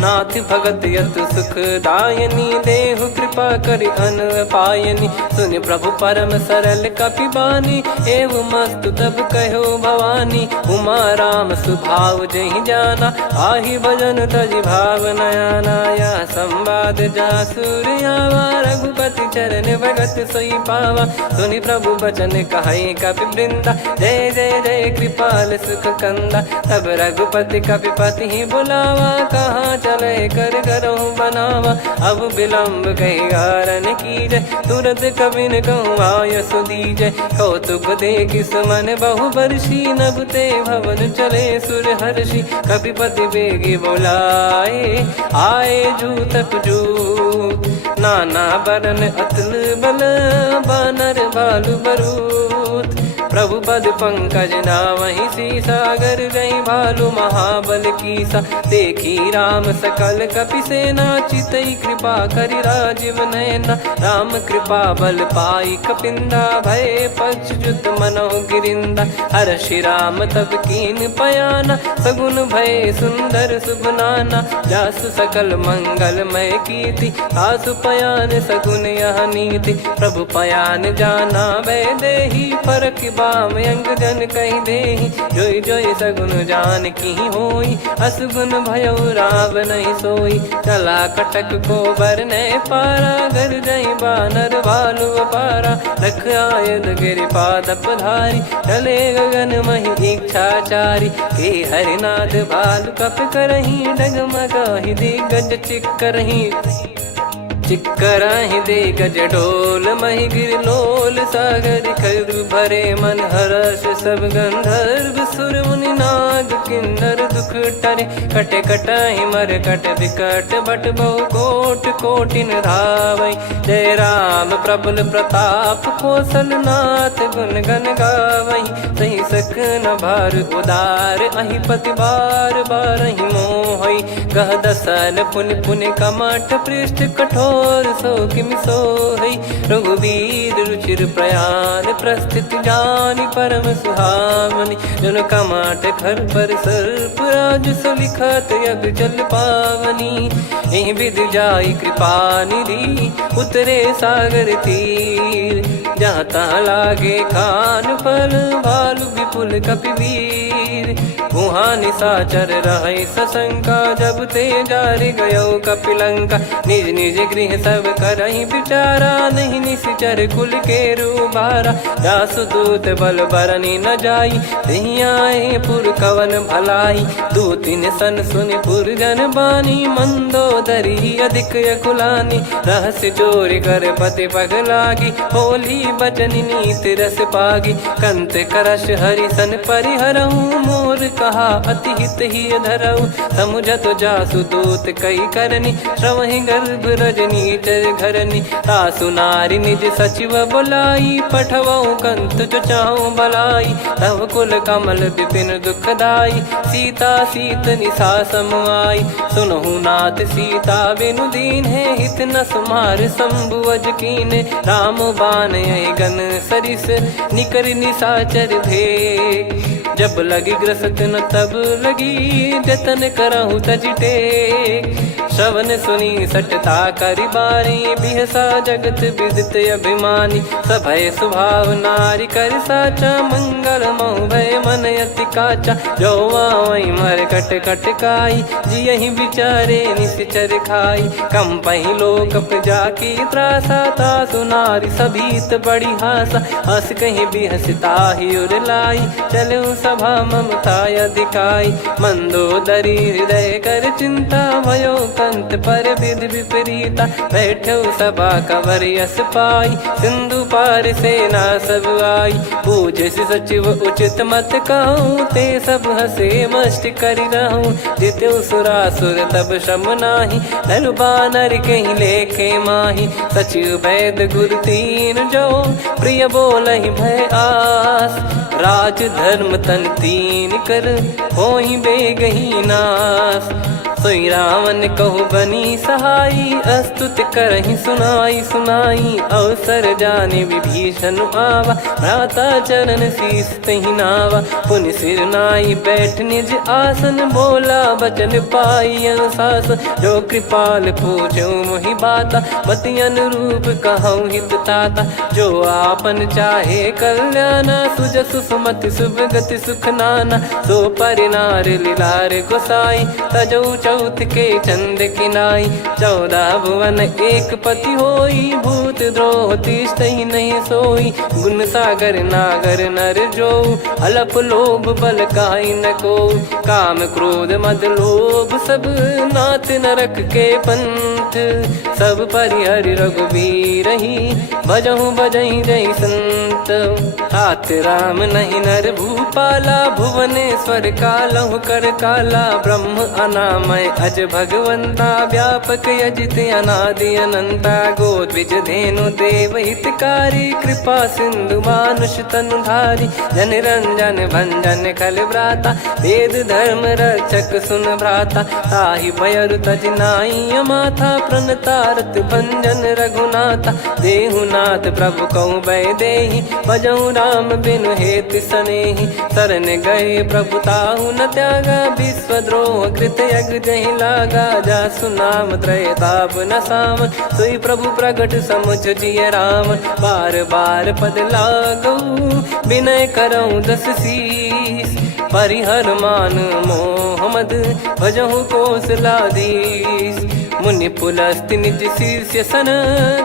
नाथ भगत यत सुख दायनी देहु कृपा करि अन पायनी। सुन प्रभु परम सरल कपि बानी एवं मस्तु तब कहो भवानी। उमा राम सुभाव जहि जाना आहि भजन तजि भाव नयाना। या संवाद जासुर आवा रघुपति चरण भगत सोई पावा। सुनि प्रभु बचन कहै कपि वृंदा जय जय जय कृपाल सुख कंदा। तब रघुपति कपि पति बुलावा कहाँ चले कर करहु बनावा। अब विलम्ब कही कारण कीजय तुरत कबिन कहूँ आयस दीजय। कौतुक देख सुमन बहु बरसी नभ ते भवन चले सुर हर्षि। कपिपति बेगी बोलाए आए जूतक जूत। नाना बरन अतुल बल बानर बालु बरूत। प्रभु पद पंकज नावहि सीसागर गई भालु महाबल कीसा। देखी राम सकल कपि सेना चितई कृपा करि राजीव नयना। राम कृपा बल पाई कपिंदा भय पक्ष जुत मनो गिरिंदा। हर्षि राम तब कीन पयाना सगुन भय सुंदर शुभ नाना। जासु सकल मंगलमय कीर्ति आसु पयान सगुन यह नीति। प्रभु पयान जाना वै देहि फरक बाम अंग जन कहीं देहि। जोई जोई सगुन जान की होई असगुन भयो राव नहीं सोई। चला कटक को बरने पारा घर जई बानर भालु पारा। रख आयद गिरि पाद पधारी चले गगन मही इच्छाचारी। के हरिनाथ भालु कप करही डगमगाहि दिग्गज चिक्करही। चिक्कराहि दे गज डोल महि गिर लोल सागर खर भरे मन हर्ष सब गंधर्व सुर मुनि नार। नाग किन्नर दुख टरे, कटे कटहि मर कट विकट बट बहु कोट कोटिन धावै। जय राम प्रबल प्रताप कौशलनाथ गुण गण गावै। सही सकन भार उदार अहि पति बार बारहि मोहै। गह दसन पुन पुन कमठ पृष्ठ कठोर सो किमि सोहै। रघुवीर रुचिर प्रयाण प्रस्थित जानि परम सुहावनि। जन कमठ खर पर सर्प राज सलिखत यग जल पावनी। एहि विधि जाई कृपा निधि उतरे सागर तीर। जहाँ तहाँ लागे खान फल भालु विपुल कपिवीर। वहाँ निशाचर रहै सशंका जब ते जारि गयो कपिलंका। निज निज गृह सब करहि विचारा नहीं निश्चर कुल के रूबारा। जासु दूत बल बरनि न जाई तेहि आए पुर कवन भलाई। दूतिन सन सुनि पुर जन बानी मंदोदरी अधिक यकुलानी। रहस्य चोरी कर पति पगलागी होली बचन नीति रस पागी। कंत करश हरिसन परिहरहु मोर कहा अति हित ही धरऊ। समुझत जासु दूत कई करनी श्रवहि गर्भ रजनी चर घरनी। तासु नारी निज सचिव बुलाई पठवऊ कंत जो चाहूं बलाई। तव कुल कमल विपिन दुखदाई सीता सीत निशा समाई। सुनहु नाथ सीता बिनु दीन है हित न सुमार शंभु अज कीने। राम बाण गन सरिस निकर निशाचर भेग। जब लगी ग्रसत न तब लगी जतन करहु तज टेक। श्रवण सुनी सटता करि बारी बिहसा जगत विदित अभिमानी। सभय स्वभाव नारी कर साचा मंगल मऊ भय मन अति काचा। जो आवै मर कट कट काई जियहि विचारे निश्चर खाई। कम पहि लोक जाकी त्रासा तासु नारी सभीत बड़ी हासा। हस कहीं बिहसता ही उर लाई चलऊ सभा ममता अधिकाई। मंदोदरी हृदय कर चिंता भयो कंत पर विधि विपरीता। बैठो सभा कवर यस पाई सिंधु पार सेना सब आई। पूज्य सचिव उचित मत कहूँ ते सब हसे मष्ट करि रहूँ। जित्यु सुरासुर तब श्रम नाही नर बानर कहीं लेखे माही। सचिव वैद गुरु तीन जो प्रिय बोलहि भय आस। राज धर्म तन तीन कर होई बेगही नास। सोई रावण कहु बनी सहाई अस्तुत करहि सुनाई सुनाई। अवसर जाने विभीषण आवा भ्राता चरण शीस तहि नावा। पुनि सिर नाई बैठ निज आसन बोला बचन पाई अनुशासन। जो कृपाल पूछो मोहि बाता मति अनुरूप कहूँ हित ताता। जो आपन चाहे कल्याणा सुजसु सुमति सुभगति सुख नाना। सो परिनार लीलार गोसाई तजौ चौथ के चंद किनाई। 14 भुवन एक पति होई भूत द्रोह तिष्ठहि नहीं सोई। गुण सागर नागर नर जो अलप लोभ बल काई न को। काम क्रोध मद लोभ सब नाथ नरक के पंथ। सब परिहरि रघुबीर ही भजहु भजहि जय संत। तात राम नहीं नर भूपाला भुवनेश्वर कालहु कर काला। ब्रह्म अनामय अज भगवंता व्यापक यजित अनादि अनंता। गोद्विज धेनु देव हितकारी कृपा सिंधु मानुष तनुधारी। जन रंजन भंजन खल भ्राता वेद धर्म रक्षक सुन भ्राता। ताहि भयरु तज नाई माथा प्रणतारत भंजन रघुनाथा। देहुनाथ प्रभु कहु भय देहि भजहु राम बिनु हेतु सनेहि। शरण गए प्रभु ताहु न त्यागा विश्वद्रोह कृत यज्ञ जहि लागा। जासु नाम त्रय ताप न सावन सोई प्रभु प्रगट समुझ जिय राम। बार बार पद लागऊ विनय करऊँ 10 शीस। परिहर मान मोह मद भजहु कौशलाधीश। मुनि पुलस्त्य निज शिष्य सन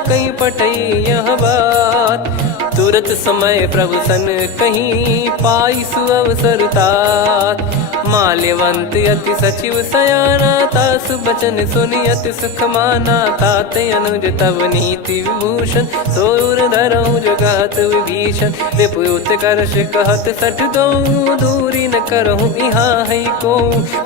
कहीं पठई यह बात। तुरत समय प्रभु सन कहीं पाई सुअवसर तात। माल्यवंत अति सचिव सयाना तासु बचन सुनि अति सुख माना। ताते अनुज तव नीति विभूषण सोर धरऊ जगत विभीषण। विपुत करश कहत सठ दो दूरी न करहु यहाँ है को।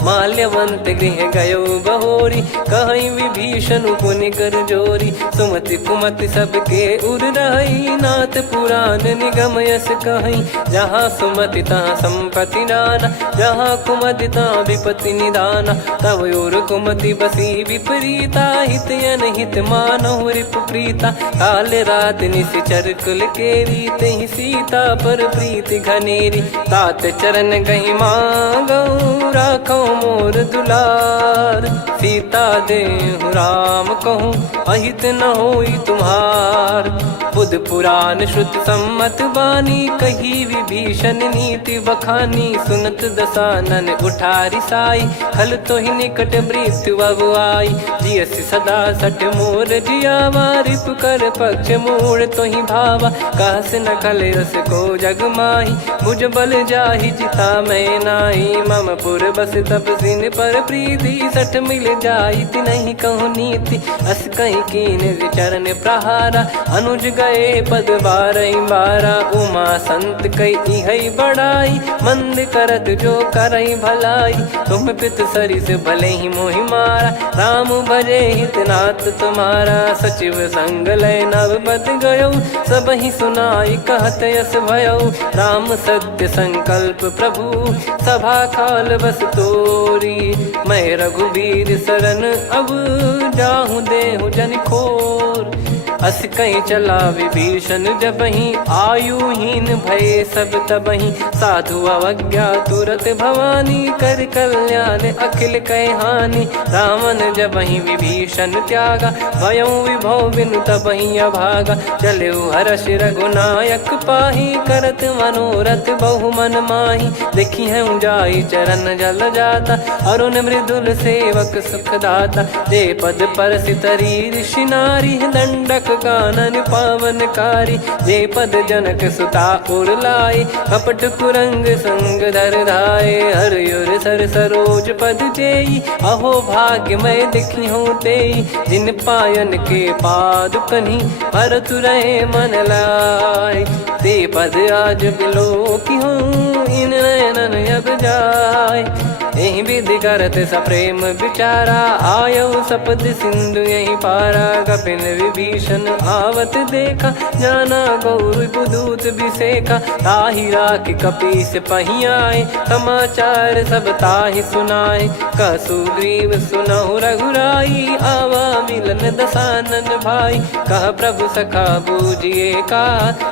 माल्यवंत गृह गयो बहोरी, कहीं विभीषण पुनि कर जोरी। सुमति कुमति सबके उर रही, नाथ पुराण निगम यस कहीं। जहाँ सुमति तहाँ संपत्ति नाना, जहाँ कुमति तहाँ विपत्ति निदाना। तब और कुमति बसी विपरीता, हित अनहित मानहु रिपु प्रीता। काल रात निश्चर कुल केरी, तहि सीता पर प्रीति घनेरी। तात चरण गही मांगऊ, राखो मोर दुलार। सीता देहु राम कहूँ, अहित न होई तुम्हार। बुध पुराण श्रुत सम्मत बानी, कही विभीषण नीति बखानी। सुनत दसानन उठारी साई, खल तो ही निकट मृत्यु अब आई। जियसि सदा सठ मोर जियावा, रिप कर पक्ष मूड़ तो ही भावा। कहस न खल रस को जग माही, मुझ बल जाहि जिता मैं नाई। मम पुर बस तपसिन पर प्रीति, सठ मिल जाई नहीं कहूँ नीति। अस कहीं कीन चरण प्रहारा, अनुज गए पद बारई बारा। उमा संत कई है बड़ाई, मंद करत जो करई भलाई। तुम पित सरिस भले ही मोहि मारा, राम भजे हित नाथ तुम्हारा। सचिव संग लय नव बद गयो, सब ही सुनाई कहत यस भयो। राम सत्य संकल्प प्रभु, सभा काल बस तोरी। मैं रघुबीर शरण अब, जाहूँ देहु जन खोर। अस कहीं चला विभीषण जबहि, आयुहीन भय सब तबहि। साधु अवज्ञा तुरत भवानी, कर कल्याण अखिल कह हानि। रावण जबहि विभीषण त्यागा, भयउ विभव बिनु तबहि अभागा। चलऊ हर्ष रघुनायक पाही, करत मनोरथ बहु मन माही। देखी है जाई चरण जल जाता, अरुण मृदुल सेवक सुखदाता। जे पद पर सितरी ऋषि नारी, दंडक कानन पावनकारी। जे पद जनक सुता उर लाए, कपट कुरंग संग धर धाये। हरियुर सर सरोज पद जेई, अहो भाग्य मैं दिखी हूँ तेई। जिन पायन के पाद कन्ही, भरत रहे मन लाए। ते पद आज बिलो की हूँ, इन नयनन अब जाय। यही विधि करत सप्रेम विचारा, आयऊ सपद सिंधु यही पारा। कपिन विभीषण आवत देखा, जाना गौर बुदूत बिसेखा। ताहि राख कपीस पही आए, समाचार सब ताहि सुनाए। कह सुग्रीव सुनहु रघुराई, आवा मिलन दसानन भाई। कह प्रभु सखा बूझिए का,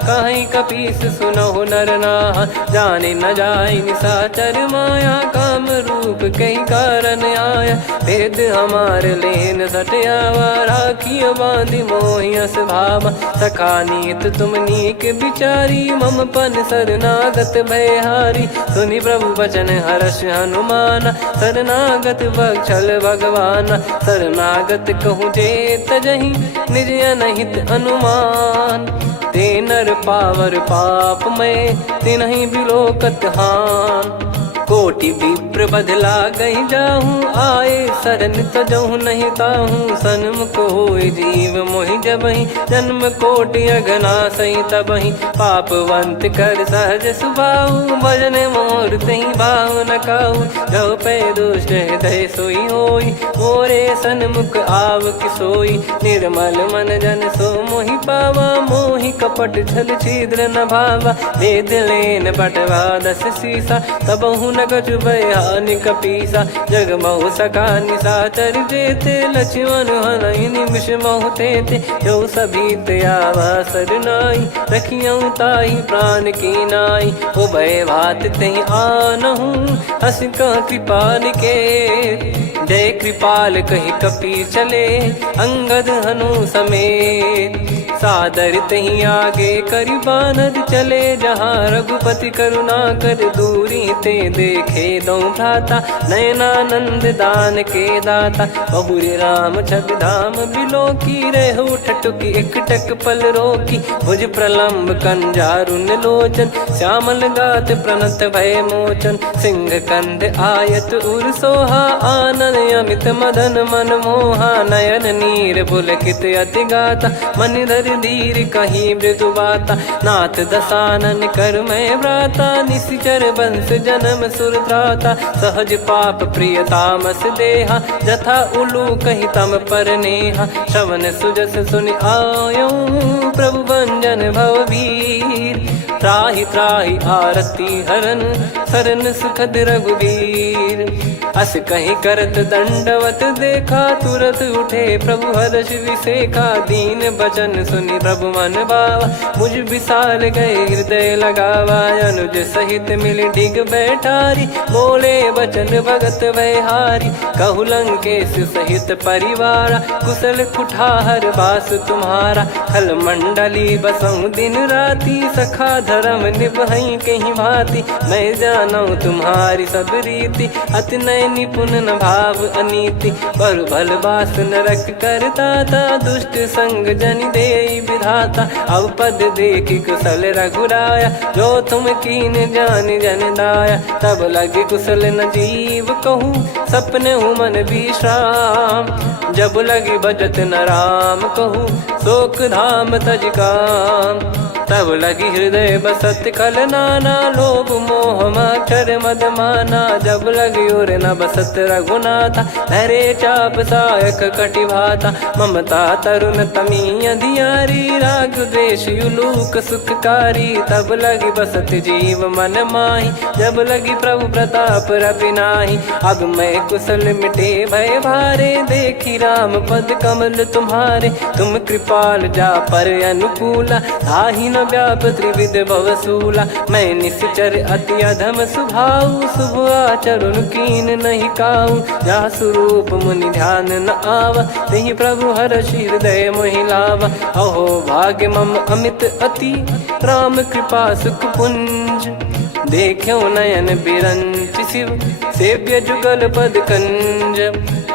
कहीं कपीस सुनहु नर नाहा। जाने न जाय निशाचर माया, काम रूप कई कारण आया। भेद हमार लेन सटयावा, राखियो बांधि मोहियस भावा। सखा नीत तुम नीक बिचारी, मम पन शरणागत भयहारी। सुनि प्रभु वचन हर्ष हनुमाना, शरणागत बक्षल भगवाना। शरणागत कहूँ जे तजहि, निज अनहित अनुमान। ते नर पावर पाप में, तिन्हि बिलोकत हान। कोटि विप्र बदला गई जाहूँ, आए शरण तजहु नहीं ताहूँ। सन्मुख होय जीव मोहि जबहि, जन्म कोटि अगना सही तबहि। पापवंत कर सहज सुभाऊ, भजन मोर तहि भाव न काहू। जो पै दुष्ट हृदय सोई होई, मोरे सन्मुख आव किसोई। निर्मल मन जन सो मोहि पावा, मोहि कपट छल छिद्र न भावा। वेद लेन बटवा दस सीसा, तबहु न कछु भयानि कपीसा। जग महु सखा निशाचर जेते, लक्ष्मण हनहि निमिष महु तेते। जो सभी त्यावा सरनाई, रखियऊ ताहि प्राण की नाई। उभय भात तहि आनहु, हस कह कृपाल के। जय कृपाल कहि कपी चले, अंगद हनु समेत। सादर तही आगे करि बानर चले, जहाँ रघुपति करुणा कर दूरी ते देखे दो भ्राता। नयनानंद दान के दाता, बहुरी राम छग धाम बिलो की। रेहु ठटुकी एकटक पल रोकी, भुज प्रलम्ब कंजारुन लोचन। श्यामल गात प्रणत भय मोचन, सिंह कंध आयत उर सोहा। आनन अमित मदन मन मोहा, नयन नीर पुलकित अति गाता। मनिधर कर धीर कहीं मृदु बाता, नाथ दसानन कर मैं व्राता, निशिचर बंस जन्म सुर त्राता, सहज पाप प्रिय तामस देहा, जथा उलू कही तम पर नेहा, श्रवण सुजस सुनि आयो प्रभु भंजन भववीर, त्राहि त्राहि आरती हरन सरन सुखद रघुवीर, अस कहीं करत दंडवत देखा, तुरत उठे प्रभु हर्ष विसेखा, दीन बचन सुनि प्रभु मन भावा, मुझ विशाल गए हृदय लगावा, अनुज सहित मिल डिग बैठारी, बोले बचन भगत वैहारी, कहु लंकेश सहित परिवारा, कुशल कुठार बास तुम्हारा, खल मंडली बसऊं दिन राती, सखा धर्म निभई कहीं भांति, मैं जानू तुम्हारी सब रीति, अति नय निपुण न भाव अनीति, पर भल बास नरक करता था, दुष्ट संग जन दे विधाता, अब पद देखी कुशल रघुराया, जो तुम कीन जान जन दाया, तब लगे कुशल न जीव कहूँ, सपने हूँ मन विश्राम, जब लगी बजत न राम कहूँ, शोक धाम तज काम, तब लगी हृदय बसत खल नाना, लोभ मोह मक्षर मद माना, जब लगी और न बसत रघुनाथा, धरे चाप सायक कटि भाता, ममता तरुण तमी अधियारी, राग द्वेष युलूक सुखकारी, तब लगी बसत जीव मन माही, जब लगी प्रभु प्रताप रवि नाही, अब मैं कुशल मिटे भय भारे, देखी राम पद कमल तुम्हारे, तुम कृपाल जा पर अनुकूला, ताहि न व्याप त्रिविध भवसूला, मैं निश्चर अति अधम सुभाऊ, शुभ आचरण कीन नहीं काऊ, जा स्वरूप मुनि ध्यान न आवा, तेहि प्रभु हर्ष हृदय मोहि लावा, अहो भाग्य मम अमित अति, राम कृपा सुख पुंज, देखो नयन बिरंच शिव, सेव्य जुगल पद कंज,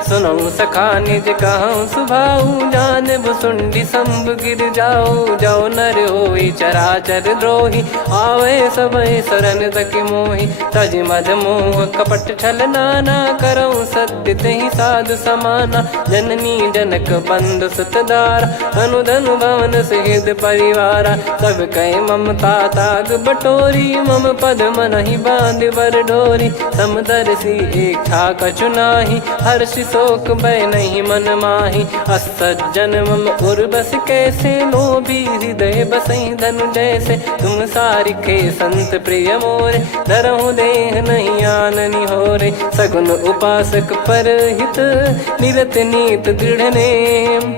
सुनऊ सखा निज कहूँ सुभाऊ, जान भुसुंडी संभ गिर जाओ, जाओ नर होई चराचर द्रोही, आवे सबय शरण तक मोहि, तज मद मोह कपट छल नाना, करऊँ सत्य तेहि साधु समाना, जननी जनक बंधु सुतदारा, अनु धनु भवन सहित परिवारा, सब कहे ममता ताग बटोरी, मम पद मनहि बांध बर डोरी, समदर्शी इच्छा कछु नाही, हर्ष शोक भय नहीं मन माही, असज्जन मम उर्वश कैसे, लोभी हृदय बसई धनु जैसे, तुम सारिखे संत प्रिय मोरे, धरहु देह नहीं आननि होरे, सगुन उपासक पर हित, निरत नीत दृढ़ नेम,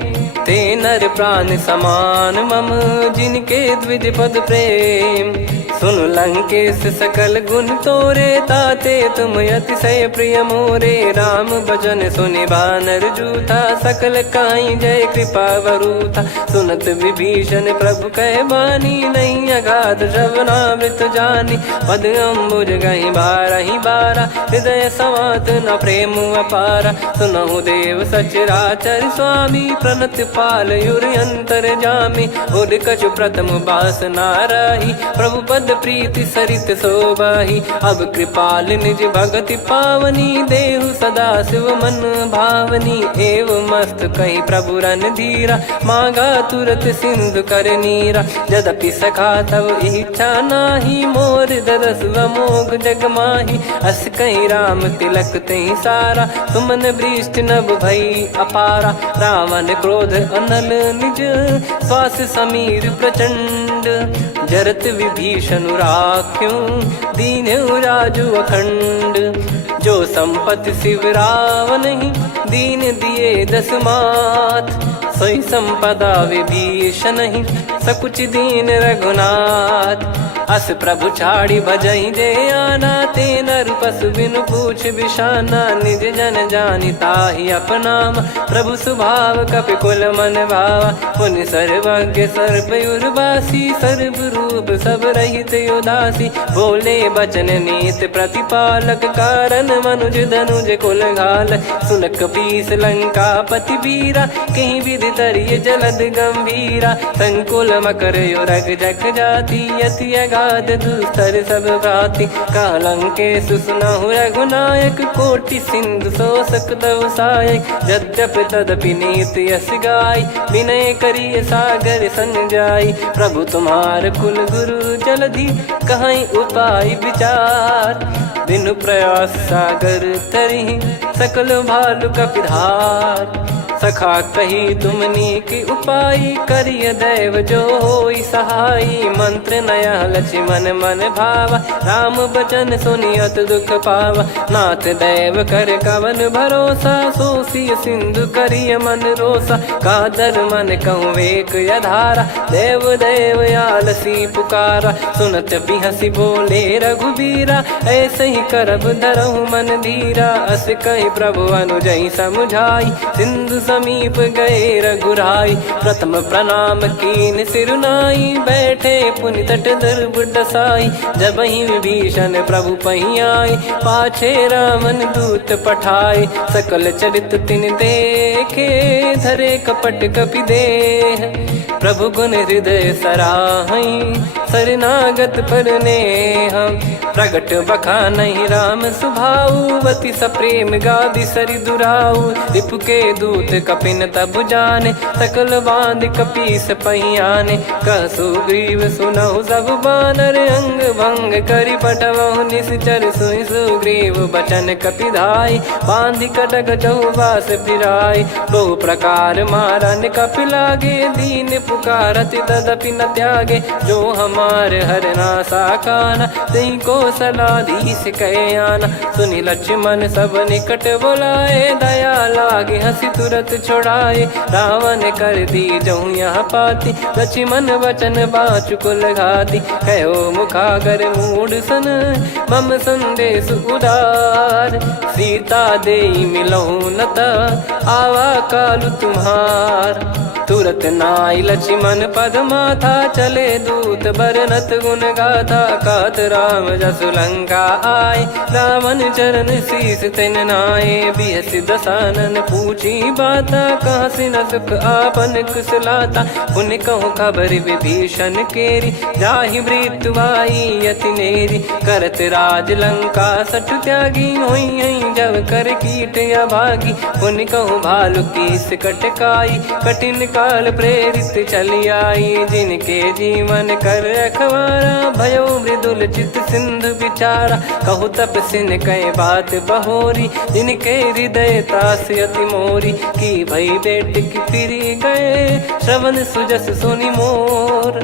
ते नर प्राण समान मम, जिनके द्विज पद प्रेम, सुन लंकेश सकल गुण तोरे, ताते तुम अतिशय प्रिय मोरे, राम भजन सुनि बानर जूथा, सकल काई जय कृपा वरूथा, सुनत विभीषण प्रभु कह बानी, नहीं अगाध श्रवणामृत जानी, पद अम्बुज गहि बारहि बारा, हृदय समात न प्रेम अपारा, सुनहु देव सचराचर स्वामी, प्रणत पाल युर अंतर जामी, उद कछु प्रथम बास नाराही, प्रभु पद प्रीति सरित शोभाही, अब कृपाल निज भगति पावनी, देहु सदा शिव मन भावनी, एव मस्त कही प्रभु रन धीरा, मांगा तुरत सिंधु कर नीरा, यद्यपि सखा तब इच्छा नाही, मोर दरस अमोघ जग माही, अस कहीं राम तिलक तहि सारा, सुमन वृष्ट नभ भई अपारा, रावण क्रोध अनल निज, श्वास समीर प्रचंड, जरत विभीषण राख्यों, दीन्हु राजु अखंड, जो संपत्ति शिव रावण ही, दीन दिए दस मात, सोई संपदा विभीषण ही, सकुच दीन रघुनाथ, अस प्रभु छाड़ी भजई जे आना, ते नर पशु बिनु पूछ बिशाना, निज जन जानि ताहि अपनाम, प्रभु स्वभाव कपि कुल मन भावा, मुनि सर्वज्ञ सर्वयुर्वासी, सर्व रूप सब रहित उदासी, बोले बचन नीत प्रतिपालक, कारण मनुज धनुज कुल घाल, सुन कपीस लंका पति वीरा, कहीं विधि तरिय जलद गंभीरा, संकुल मकर युरग जख जाति, यति गाद दुस्तर सब भांति कालंके सुसुनाहु रघुनायक कोटि सिंधु शोषक तव सहायक यद्यपि तदपि नीत यस गाय विनय करिय सागर सन जाई प्रभु तुम्हार कुल गुरु जलधि कहीं उपाय विचार बिनु प्रयास सागर तरिहि सकल भालु कपिधार सखा कही तुमनी की उपाय करिय दैव जो होई सहाई मंत्र नया लक्ष्मण मन भावा राम बचन सुनियत दुख पावा नाथ दैव कर कवन भरोसा सोसिय सिंधु करिय मन रोसा कादर मन कहूँ वेक यधारा देव देव आलसी पुकारा सुनत बिहसी बोले रघुबीरा ऐसे ही करब धरहु मन धीरा अस कही प्रभु अनुजई समुझाई सिंधु समीप गए रघुराई प्रथम प्रणाम कीन सिरुनाई बैठे पुनि तट दर्भ डसाई जब ही विभीषण प्रभु पही आए पाछे रामन दूत पठाए सकल चरित तिन देखे धरे कपट कपि देह प्रभु गुण हृदय सराहई शरणागत पर नेह प्रगट बखानहि राम सुभाऊ वति सप्रेम गादि सरि दुराऊ रिपु के दूत कपिन तब जाने सकल बांध कपीस पहियाने कह सुग्रीव सुनहु सब बानर अंग भंग करि पटवहु निश्चर सुनि सुग्रीव बचन कपिधाई बांधि कटक चहुबास फिराई बहु प्रकार मारन कपि लागे दीन पुकारति तदपि न त्यागे जो हमार हरना साकाना तई को सलाधीश कहे आना सुनि लक्ष्मण सब निकट बुलाए दया लागे हंसी तुरत छोड़ाए रावण कर दी जहूँ यहाँ पाती लक्ष्मण वचन बाचु कुल घाती कहो मुखागर मूड सन मम संदेश उदार सीता देई मिलहु नता आवा कालु तुम्हार तुरत नाई लक्ष्मण पद माथा चले दूत बरनत गुण गाथा कात राम जसु लंका आए रावण चरण शीस तिन नाये बिहसि दसानन पूछी बाता कहाँ से न सुख आपन कुशलाता पुन कहूँ खबर विभीषण केरी जाहि मृत्यु आई यति नेरी करत राज लंका सठ त्यागी होई जब कर कीट अभागी पुन कहूँ भालु कीस कटकाई कठिन काल प्रेरित चली आई जिनके जीवन कर रखवारा भयो मृदुल चित सिंधु विचारा कहु तप सिन कई बात बहोरी जिनके हृदय तास अति मोरी की भई बेट की फिरी गए श्रवण सुजस सुनि मोर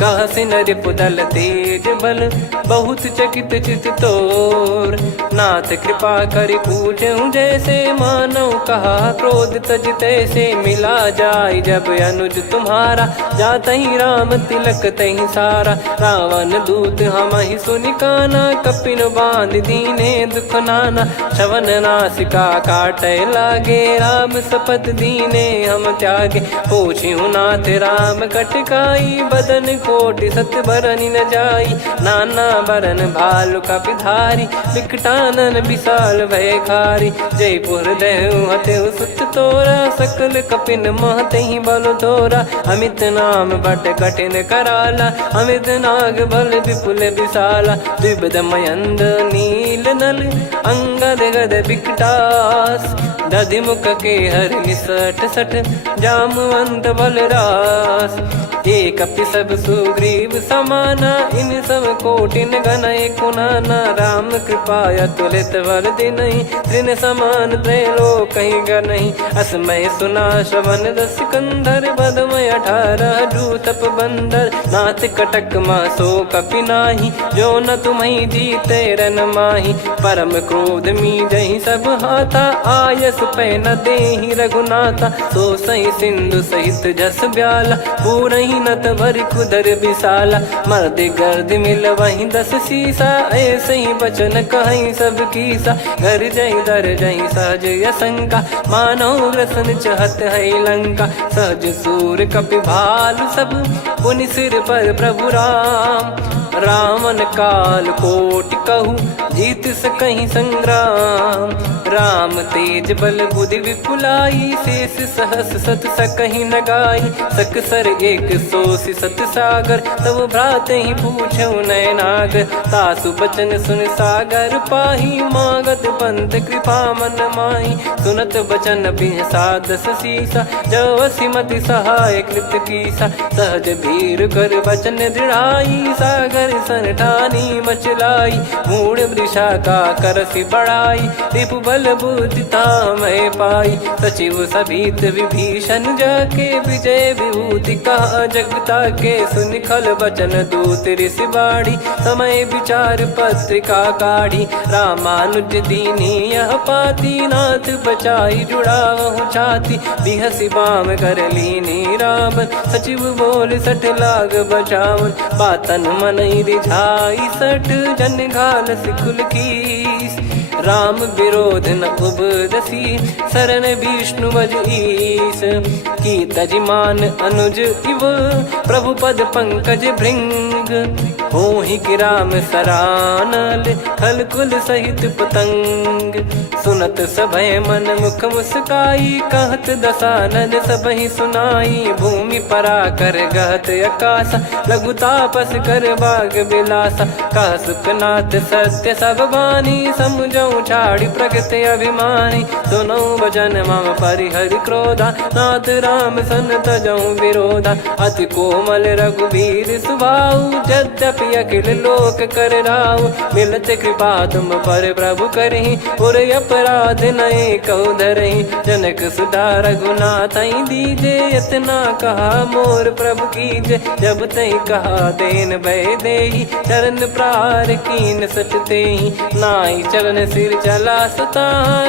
कह सिन रिपुदल तेज बल बहुत चकित चित तोर नाथ कृपा करि पूछूं जैसे मानव कहा क्रोध तज तैसे मिला जाय जब अनुज तुम्हारा जात ही राम तिलक तही सारा रावण दूत हम ही सुनि काना कपिन बांध दीने दुख नाना श्रवण नासिका काटे लागे राम सपत दीने हम त्यागे पूछ्यू नाथ राम कटकाई बदन कोटि सत बरनि न जाई नाना बरन भालु कपिधारी विकटानन विशाल भय खारी जयपुर देहु हतेउ सुत तोरा सकल कपिन महतहि बल तोरा अमित नाम बट कठिन कराला अमित नाग बल विपुल विशाला द्विपद मयंद नील नल अंगद गद विकटास दधि मुख के हर निसठ सठ जामवंत बलरास एक अपि सब सुग्रीव समाना इन सब कोटिन गनय कुनाना राम कृपा अतुलित बल दिनहि त्रिन समान त्रैलोक कहीं गनहि असमय सुना श्रवण दस कंधर बदमय 18 जूतप बंदर नाथ कटक मासो कपि नाही जो न तुम्हि जीते रन माही परम क्रोध मी जहि सब हाथा आयस पै न देहि रघुनाथा सो सही सिंधु सहित जस ब्याला पूरहि नत भरि कुदर विशाला मर्द गर्द मिल वहीं 10 सीसा ऐसे ही बचन कहीं सब कीसा घर जहि दर जहि सहज यसंका मानव रसन चहत है लंका सहज सूर कपि भालु सब पुनि सिर पर प्रभु राम रावण काल कोटि कहु जीत सकहीं संग्राम। राम तेज बल बुद्धि विपुलाई, शेष सहस सत सकहीं न गाई। सकसर एक सोसी सत सागर, तब भ्रात ही पूछो नयनागर। तासु बचन सुन सागर पाही, मागत पंथ कृपा मन माही। सुनत बचन बिहसादस सीसा, जव सिमति सहाय कृत कीसा। सहज भीर कर बचन दृढ़ाई, सागर सन ठानी मचलाई। मूढ़ वृषा का करसि बढ़ाई, रिपु बल बुद्धि तामय पाई। सचिव सभीत विभीषण जाके, विजय विभूति कहा जगता के। सुनि खल बचन दूत ऋषि बाड़ी, समय विचार पत्रिका काढ़ी। रामानुज दीनी यह पाती, नाथ बचाई जुड़ावहु छाती। बिहसि बाम कर लीनी रावण, सचिव बोल सठ लाग बचावन। बातन मनई रिझाई सठ, जन घाल सिकुल कीस। राम विरोध न उपदसी, शरण विष्णु बज ईस। की तजिमान अनुज इव, प्रभु पद पंकज भृंग। होहि कि राम सरानल, खल कुल सहित पतंग। सुनत सभय मन मुख मुस्काई, कहत दसानन सबहि सुनाई। भूमि परा कर गहत आकाशा, लघु तापस कर बाग बिलासा। कह सुखनाथ सत्य सब बानी, समुझौ छाड़ी प्रगति अभिमानी। सुनो भजन मम परिहरि क्रोधा, नाथ राम सन तजौ विरोधा। अति कोमल रघुवीर सुभाऊ, यद्यपि अखिल लोक कर राऊ। मिलत कृपा तुम पर प्रभु करहि, पुर अपराध नए कौ धरहि। जनक सुधा रघुनाथ दीजे, इतना कहा मोर प्रभु कीजे। जब तई कहा देन भय देहि, चरण प्रार कीन सट तेहि। नाई चरण सिर चला सता,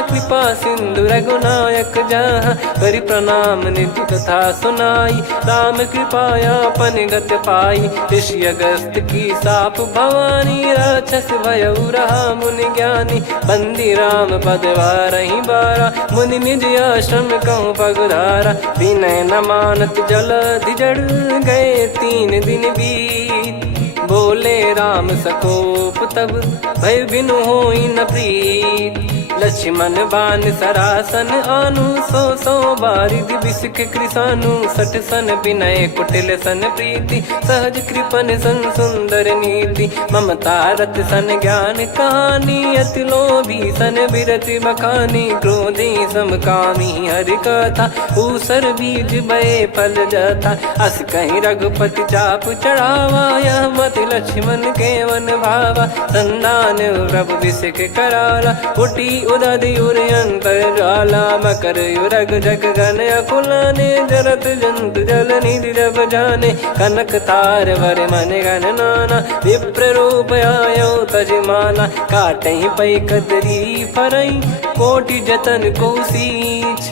कृपा सिंधु रघुनायक जहाँ। करि प्रणाम निधि कथा सुनाई, राम कृपाया पन गत पाई। ऋषि अगस्त की साप भवानी, राक्षस भयउ रहा मुनि ज्ञानी। बंदी राम पद वारहि बारा, मुनि निज आश्रम कहूँ पगुधारा। विनय न मानत जलधि जड़, गए 3 दिन बीत। बोले राम सकोप तब, भय बिनु होई न प्रीत। लक्ष्मण बान सरासन आनु, 100 बारिधि बिसक कृसानु। 60 सन विनय कुटिल सन प्रीति, सहज कृपन सन सुंदर नीति। ममता रत सन ज्ञान कहानी, अति लोभी सन बिरति बखानी। क्रोधी समकामी हरि कथा, ऊसर बीज बये फल जथा। अस कहीं रघुपति चाप चढ़ावा, यह मत लक्ष्मण के वन भावा। संदान प्रभु बिसक कराला, उठी उदधि उर अंतर ज्वाला। मकर युरग जग गण अकुलाने, जरत जंतु जल निधि जब जाने। कनक तार वर मन गण नाना, विप्र रूप आयो तजमाना। काटहि पै कदरी फरई, कोटि जतन को सींच।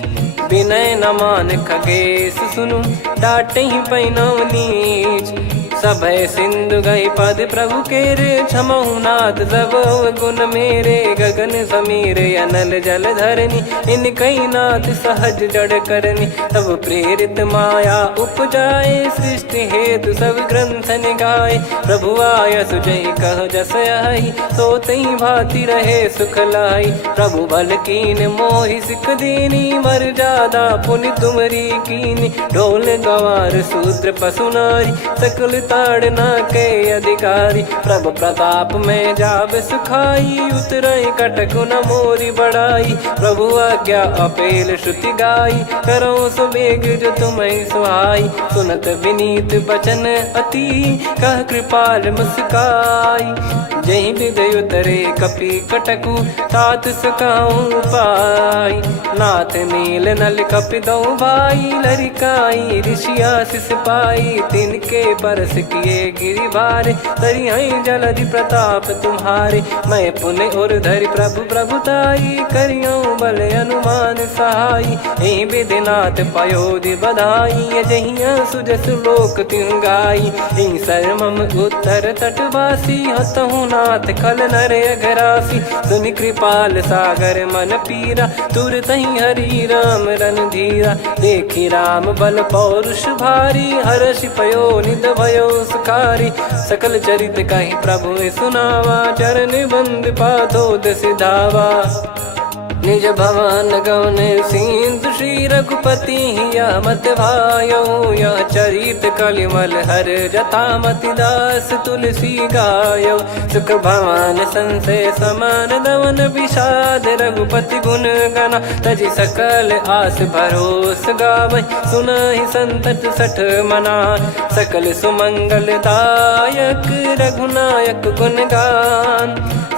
विनय न मान खगेश सुनु, डांटहि पै नव नीच। सभय सिंधु गई पद प्रभु केरे, क्षमहु नाथ सब गुण मेरे। गगन समीरे अनल जल धरनी, इन कई नाथ सहज जड़ करनी। तब प्रेरित माया उपजाए, सृष्टि हेतु सब ग्रंथ निगाए। प्रभु आय सुजई कह जस आई, सोतई भांति रहे सुख लाई। प्रभु बल कीन मोहि सिख दीनी, मर्यादा पुनि तुमरी कीनी। ढोल गवार शूद्र पशु नारी, सकल ताड़ना के अधिकारी। प्रभु प्रताप में जाब सुखाई, उतरई कटक न मोरी बढ़ाई। प्रभु आज्ञा अपेल श्रुति गाई, करो सुबेग जो तुम्हें सुहाई। सुनत विनीत बचन अति, कह कृपाल मुस्काई। जहि हृदय उतरे कपि कटकु, तात सकाऊं पाई। नाथ नील नल कपि दो भाई, लरिकाई ऋषि आशीष पाई। तिनके परस किए गिरि भारे, तरिहै जलधि प्रताप तुम्हारे। मैं पुन और धरि प्रभु प्रभुताई, करियौ बल अनुमान सहाई। एहि विधिनाथ पयोधि बधाई, जहिया सुजस लोक तिहुँ गाई। एहि सरमम उत्तर तटवासी, हतहु रघुनाथ खल नर अघरासी, सुनि कृपाल सागर मन पीरा, तुरतहि हरि राम रणधीरा। देखि राम बल पौरुष भारी, हर्षि पयो निध भयो सुखारी। सकल चरित कहि प्रभु सुनावा, चरण बंद पादोद सिधावा। निज भवन गौन सिंधु श्री रघुपति हिया मत भायो, यह चरित कलिमल हर जथा मति दास तुलसी गायो। सुख भवन संशय समान दवन विषाद, रघुपति गुण गना तजि सकल आस भरोस गावै। सुनहि संतत सठ मना, सकल सुमंगल दायक रघुनायक गुण गान।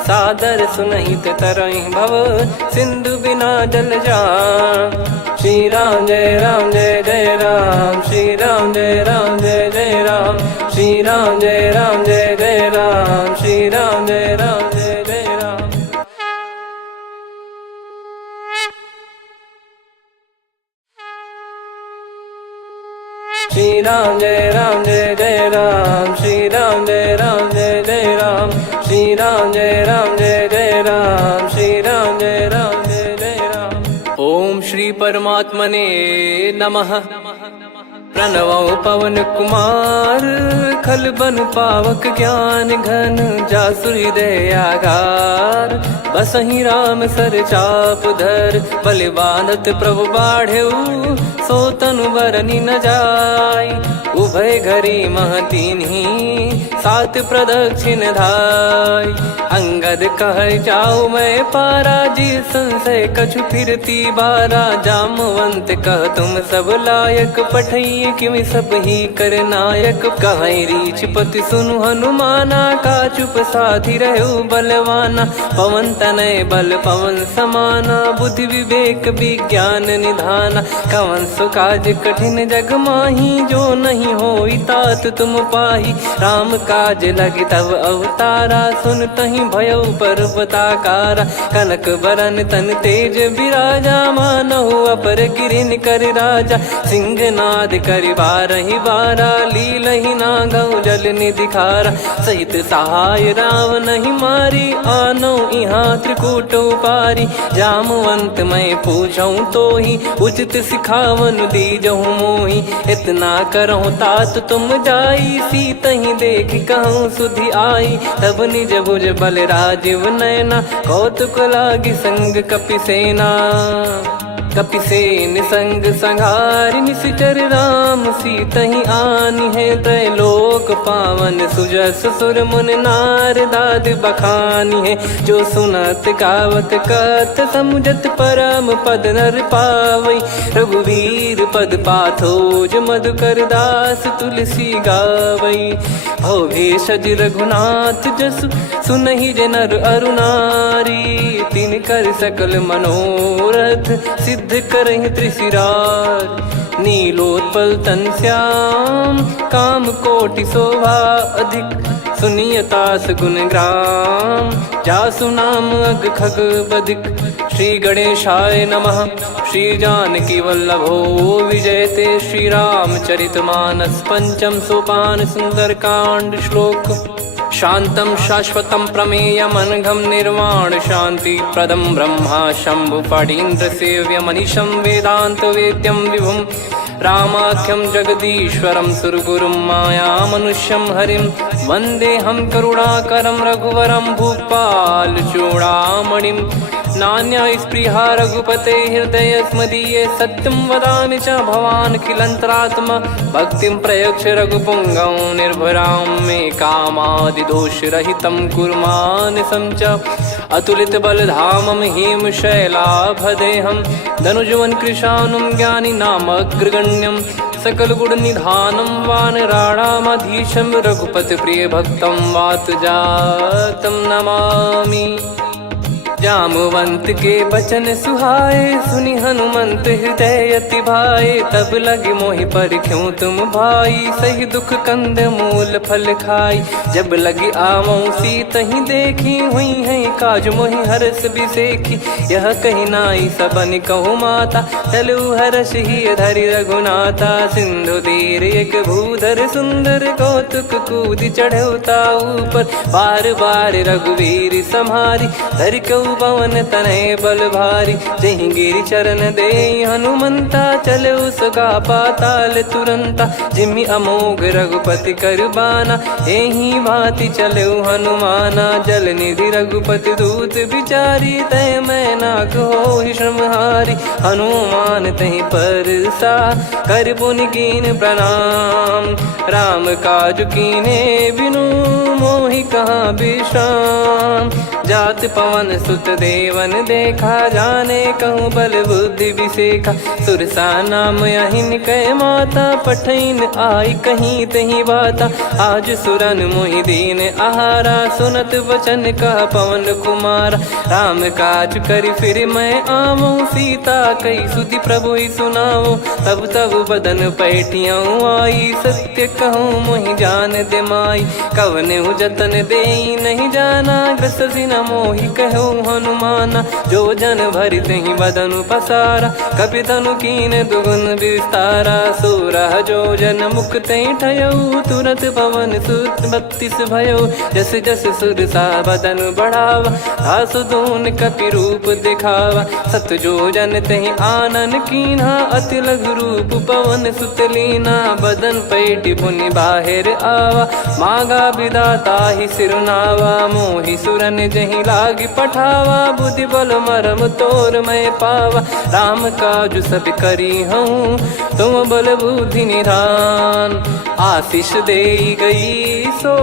सादर सुनहित तरहि भव, सिंधु बिना जल जान। श्री राम जय जय राम, श्री राम जय जय राम, श्री राम जय जय राम, श्री राम जय जय राम। श्री राम जय जय राम, श्री राम जय जय राम, श्री राम जय जय राम, श्री राम जय जय राम। ओम श्री परमात्मने नमः। प्रणवो पवन कुमार, खल बन पावक ज्ञान घन, जासु हृदय आगार। बसहि राम सर चाप धर, बलि बांधत प्रभु बाढ़ऊ, सो तनु बरनि न जाय। उभय घरी महतीन्ही, सात प्रदक्षिण धाय। अंगद कह जाऊ मैं पारा, जी संशय कछु फिरती बारा। जामवंत कह तुम सब लायक, पठई किमि सब ही कर नायक। कहै रीछ पति सुनु हनुमाना, का चुप साधि रहु बलवाना। पवन तनय बल पवन समाना, बुद्धि विवेक विज्ञान निधाना। कवन सो काज कठिन जग माही, जो नहीं होई तात तुम पाही। राम काज लगी तब अवतारा, सुन तहि भयउ पर्वताकारा। कनक बरन तन तेज बिराजा, मानहु अपर गिरिन कर राजा। सिंहनाद करि बारहि बारा, लीलहि नागौ जल निधि खारा। सहित सहाय राम नहीं मारी, आनो इहाँ त्रिकूट उपारी। जामवंत मैं पूछऊँ तोहि, उचित सिखावन दीजहु मोहि। इतना करहु तात तुम जाई, सीतहि देख कहूँ सुधि आई। तब निज भुज बल राजीव नयना, कौतुक लागी संग कपिसेना। कपिसेन संग संघारि निशिचर राम, सीतहि आनि है त्रैलोक पावन। सुजस सुर मुन नार दाद बखानी है, जो सुनत गावत कथ समुझत परम पद नर पावै। रघुवीर पद पाथोज मधुकर दास तुलसी गावै। भव भेषज रघुनाथ जसु, सुनहि जे नर अरु नारी। तिन कर सकल मनोरथ, सिद्ध करहि त्रिशिरार। नीलोत्पल तन श्याम, काम कोटि शोभा अधिक। सुनियतास गुण ग्राम, जासु नाम अग खग बधिक। श्री गणेशाय नमः। श्री जानकी वल्लभो विजयते, श्री रामचरित मानस पंचम सोपान सुंदरकांड श्लोक। शांतं शाश्वतं प्रमेयमनघं निर्वाण शांति प्रदं ब्रह्मा शंभु फणीन्द्र सेव्य मनीषं वेदांत वेद्यं विभुं। रामाख्यं जगदीश्वरं सुरगुरुं माया मनुष्यं हरिं। वन्देऽहं करुणाकरं रघुवरं भूपाल चूडामणिं। नान्या स्पृहा रघुपते हृदय स्मदीये, सत्यं वदामि च भवान् खिलन्तरात्मा। भक्तिं प्रयच्छ रघुपुङ्गं निर्भरां मे कामादिदोषरहितं कुर्मानसं च। अतुलित बलधामं हेमशैलाभदेहं, धनुजवन कृशानुं ज्ञानिनामग्रगण्यं। सकल गुण निधानं वानराणामधीशं, रघुपति प्रिय भक्तं वातजातं नमामि। जामवंत के बचन सुहाए, सुनि हनुमंत हृदय अति भाए। तब लगे मोहि पर क्यों तुम भाई, सही दुख कंद मूल फल खाई। जब लगी आवऊं सीत ही देखी, हुई है काज मोहि हरस बिसेखी। यह कही नाई सबन कहु माता, चलू हरष ही धरि रघुनाथा। सिंधु तीर एक भूधर सुंदर, कौतुक कूद चढ़ौता ऊपर। बार बार रघुवीर सम्हारी, धरि कहु पवन तनय बल भारी। जहि गिरि चरण दे हनुमंता, चलो सगा पाताल तुरंता। जिमि अमोघ रघुपति कर बाना, एहि भांति चलो हनुमाना। जल निधि रघुपति दूत बिचारी, तय मैं नाग होहि श्रमहारी। हनुमान तहि परसा, कर पुनि कीन प्रणाम। राम काज कीने बिनु, मोहि कहाँ विश्राम। जात पवन सुत देवन देखा, जाने कहूँ बल बुद्धि विसेखा। सुरसा नाम अहिन कै माता, पठैन आई कहीं तहीं बाता। आज सुरन मोहि दीन आहारा, सुनत वचन कह पवन कुमारा। राम काज करि फिर मैं आवऊं, सीता कई सुधि प्रभु ही सुनाओ। तब तब बदन पैठियाँ आई, सत्य कहूँ मोहि जान दे माई। कवने जतन देई नहीं जाना, ग्रसि न मोहि कहूँ हनुमाना। जो जन भरि तहि बदनु पसारा, कपि तनु कीन दुगुन विस्तारा। सोरह जो जन मुख तहि ठयऊ, तुरत पवन सुत 32 भयऊ। जस जस सुरसा बदन बढ़ावा, आसु दून कपि रूप दिखावा। सत जो जन तहि आनन कीन्हा, अति लघु रूप पवन सुत लीना। बदन पैठि पुनि बाहिर आवा, मांगा विधाता ही सिरुनावा। मोहि सुरन जहि लागी पठावा, बुद्धि बल मरम तोर मैं पावा। राम काज सब करी हूँ, तुम बल बुद्धि निधान। आशीष देई गई सो,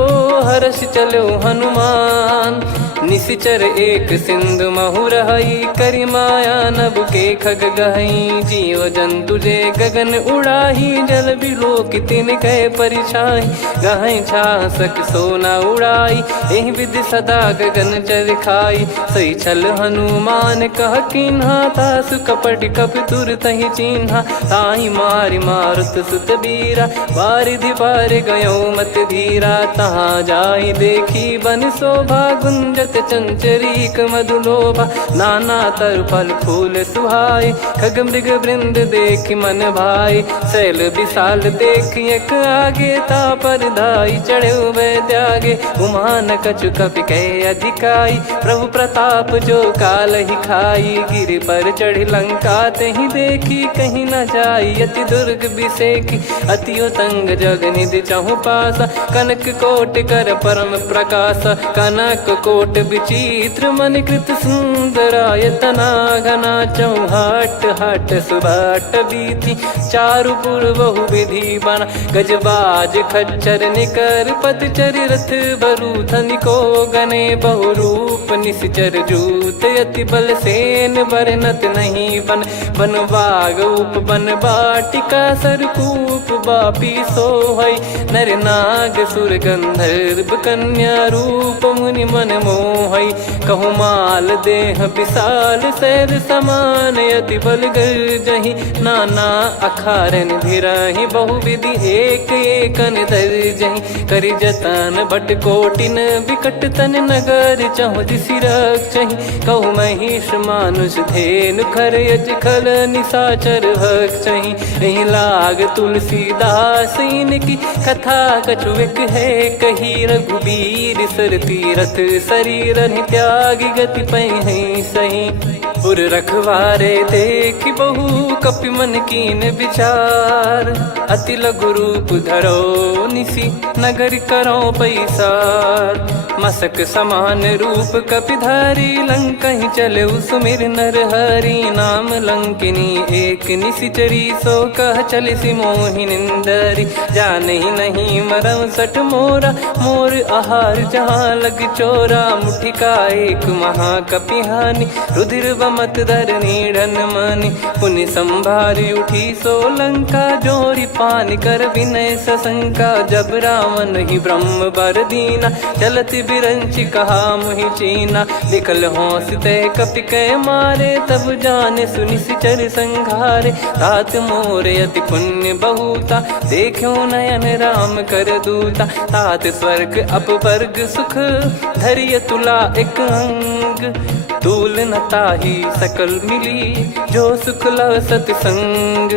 हर्ष चलो हनुमान। निशिचर एक सिंधु महु रहई, करि माया नभ के खग गहई। जीव जंतु जे गगन उड़ाही, जल बिलोक तिन कह परिछाई। गहई छासक सोना उड़ाई, एहि विधि सदा गगन चर खाई। सही छल हनुमान कह कीन्हा, तासु कपट कपि तुर तहि चिन्हा। ताहि मारि मारुत सुत बीरा, बारिधि पार गयो मत धीरा। तहाँ जाई देखी बन शोभा, गुंजत चंचरीक मधुलोभा। नाना तरु फल फूल सुहाए, खग मृग वृंद देख मन भाई। शैल विशाल देख एक आगे, तापर धाई चढ़े वै त्यागे। उमान कछु कपि कह अधिकाई, प्रभु प्रताप जो काल ही खाई। गिर पर चढ़ी लंका तहि देखी, कहीं न जाई अति दुर्ग बिसेखी। अति उतंग जग निधि चहु पासा, कनक कोट कर परम प्रकाशा। कनक कोट विचित्र मन कृत सुंदरायतना। घना चौहाट हाट सुबाट बीथी, चारु पुर बहु विधि बना। गजबाज खच्चर निकर पतचर, रथ बरु धनिको गने। बहु रूप निश्चर जूत, अति बल सेन बरनत नहीं बन। बन बाग उप बन बाटिका, सरकूप बापी सोहई। नर नाग सुर गंधर्व कन्या, रूप मुनि मन मोहई। कहु माल देह विशाल, शैल समान अति बल गर्जहि। नाना अखारन भिराहि, बहु विधि एक एकन दर्जहि। करि जतन भट कोटिन, विकट तन नगर चहु दिसि रक्षहि। कहु महिष मानुष धेनु, खर यज खल निशाचर भक्षहि। एहि लाग तुलसीदास इनकी, कथा कछु एक है कही। रघुबीर सर तीरथ शरीर, त्यागी गति पै सही। पुर रखवारे देखि बहु, कपि मन कीन विचार। अति लघु रूप धरो निसी, नगर करो पैसार। मसक समान रूप कपि धारी, लंकहि चले सुमिर नर हरि। नाम लंकिनी एक निशिचरी, सो कह चलिसि मोहि निंदरी। जानहि नहीं मरम सठ मोरा, मोर आहार जहाँ लग चोरा। मुठिका एक महाकपि हानि, रुधिर बमत धरनी ढन मनि पुनि संभारी उठी सोलंका जोरी पानी कर विनय सशंका जब रावण ही ब्रह्म बर दीना चलत बिरंची कहा मुहि चीना निकल होंस ते कपि कै मारे तब जाने सुनि सिचर संघारे तात मोरे अति पुण्य बहुता देखो नयन राम कर दूता तात स्वर्ग अपवर्ग सुख धरिय तुला एक अंग तूल न ताही सकल मिली जो सुख लव सतसंग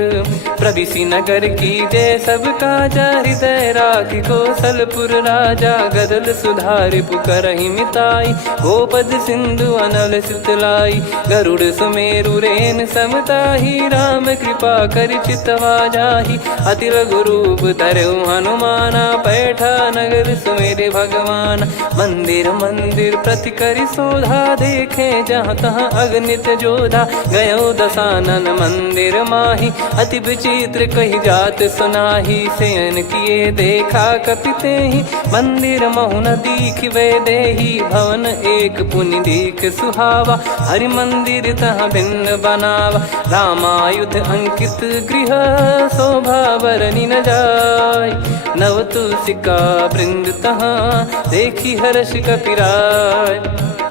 प्रविसी नगर की जय सब काजा हृदय राखी कौशलपुर राजा गदल सुधारि पुकरहि मिताई गोपद सिंधु अनल सितलाई गरुड़ सुमेरु रेन समताही राम कृपा कर चितवा जाही अति लघु रूप धरऊ हनुमाना बैठा नगर सुमेरे भगवान मंदिर मंदिर प्रति करि शोधा देखे जहाँ तहाँ अगणित जोधा गयो दशानन मंदिर माही अति विचित्र कही जात सुनाही सेन किए देखा कपिते ही मंदिर महु न दीख वे देही भवन एक पुनि दीख सुहावा हरि मंदिर तहाँ भिन्न बनावा रामायुध अंकित गृह शोभा बरनी न जाय नव तुलसी का वृंद तहाँ देखी हर्ष कपिराय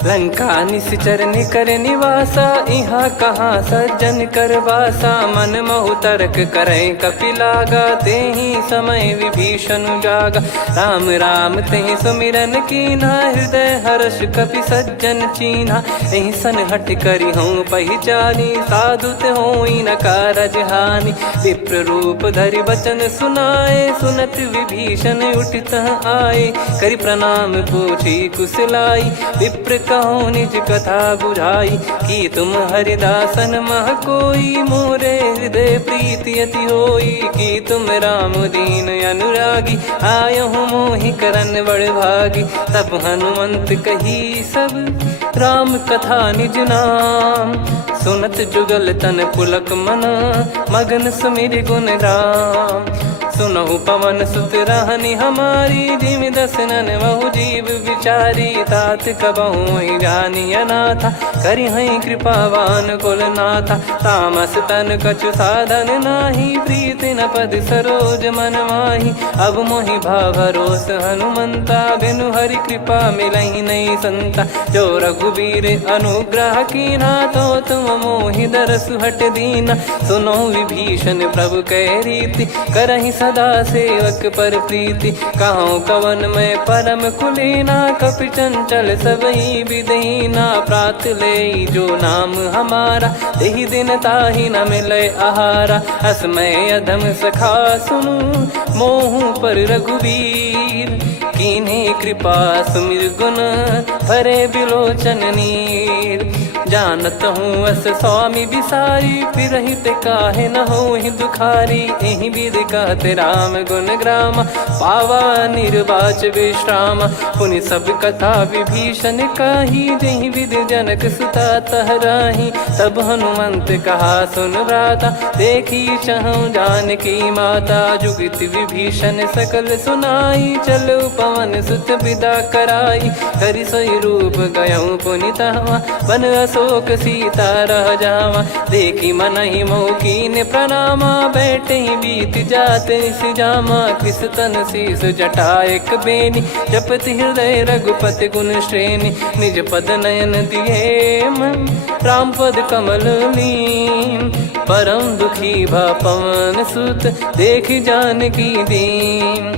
लंका निश्चर निकर निवासा यहाँ कहाँ सज्जन कर वासा मन महु तर्क करे कपिलागा ते ही समय विभीषण जागा राम राम ते सुमिरन कीना हृदय हर्ष कपि सज्जन चीन्हा यही सन हट करी हूँ पहचानी साधु ते होई न कारज हानि विप्र रूप धरि वचन सुनाए सुनत विभीषण उठित आए करि प्रणाम पूछी कुशलाई विप्र कहो निज कथा बुझाई कि तुम हरिदासन मह कोई मोरे हृदय प्रीति अति होई कि तुम राम दीन अनुरागी आयहु मोहि करन बड़ भागी तब हनुमंत कही सब राम कथा निज नाम सुनत जुगल तन पुलक मन मगन सुमिर गुण राम सुनहु पवन सुत रहनी हमारी जिमि दसनन बहु जीव विचारी तात कबहु ही जानी अनाथा करि हई कृपावान कुल नाथा तामस तन कछु साधन नाही प्रीति न पद सरोज मन माही अब मोहि भाव भरोस हनुमंता बिनु हरि कृपा मिलहि नहीं संता जो रघुबीर अनुग्रह कीना तो तुम मोहि दरस हट दीना सुनो विभीषण प्रभु कह रीति करहि सदा सेवक पर प्रीति कहूँ कवन में परम कुलीना कपि चंचल सबही विदहीना प्रात ले जो नाम हमारा तेहि दिन ताहि न मिले आहारा असमय अधम सखा सुनु मोहु पर रघुवीर कीन्हे कृपा सुमिर गुण भरे बिलोचन नीर जानत हूँ अस स्वामी बिसारी फिर हित काहे न हो ही दुखारी एहि विध कहते राम गुण ग्राम पावा निर्वाच विश्राम पुनि सब कथा विभीषण काही जहि विध जनक सुता तहराही तब हनुमंत कहा सुन भ्राता देखी चहु जानकी माता जुगित विभीषण सकल सुनाई चलो पवन सुत विदा कराई करि सोई रूप गयऊँ पुनि तहवा बन अशोक सीता रह जावा देखी मन ही मौकीन प्रणामा बैठे ही बीत जाते जामा कृष तन शीस जटा एक बेनी जपति हृदय रघुपति गुण श्रेणी निज पद नयन दिए मन राम पद कमल लीन परम दुखी भा पवन सुत देखी जानकी दीन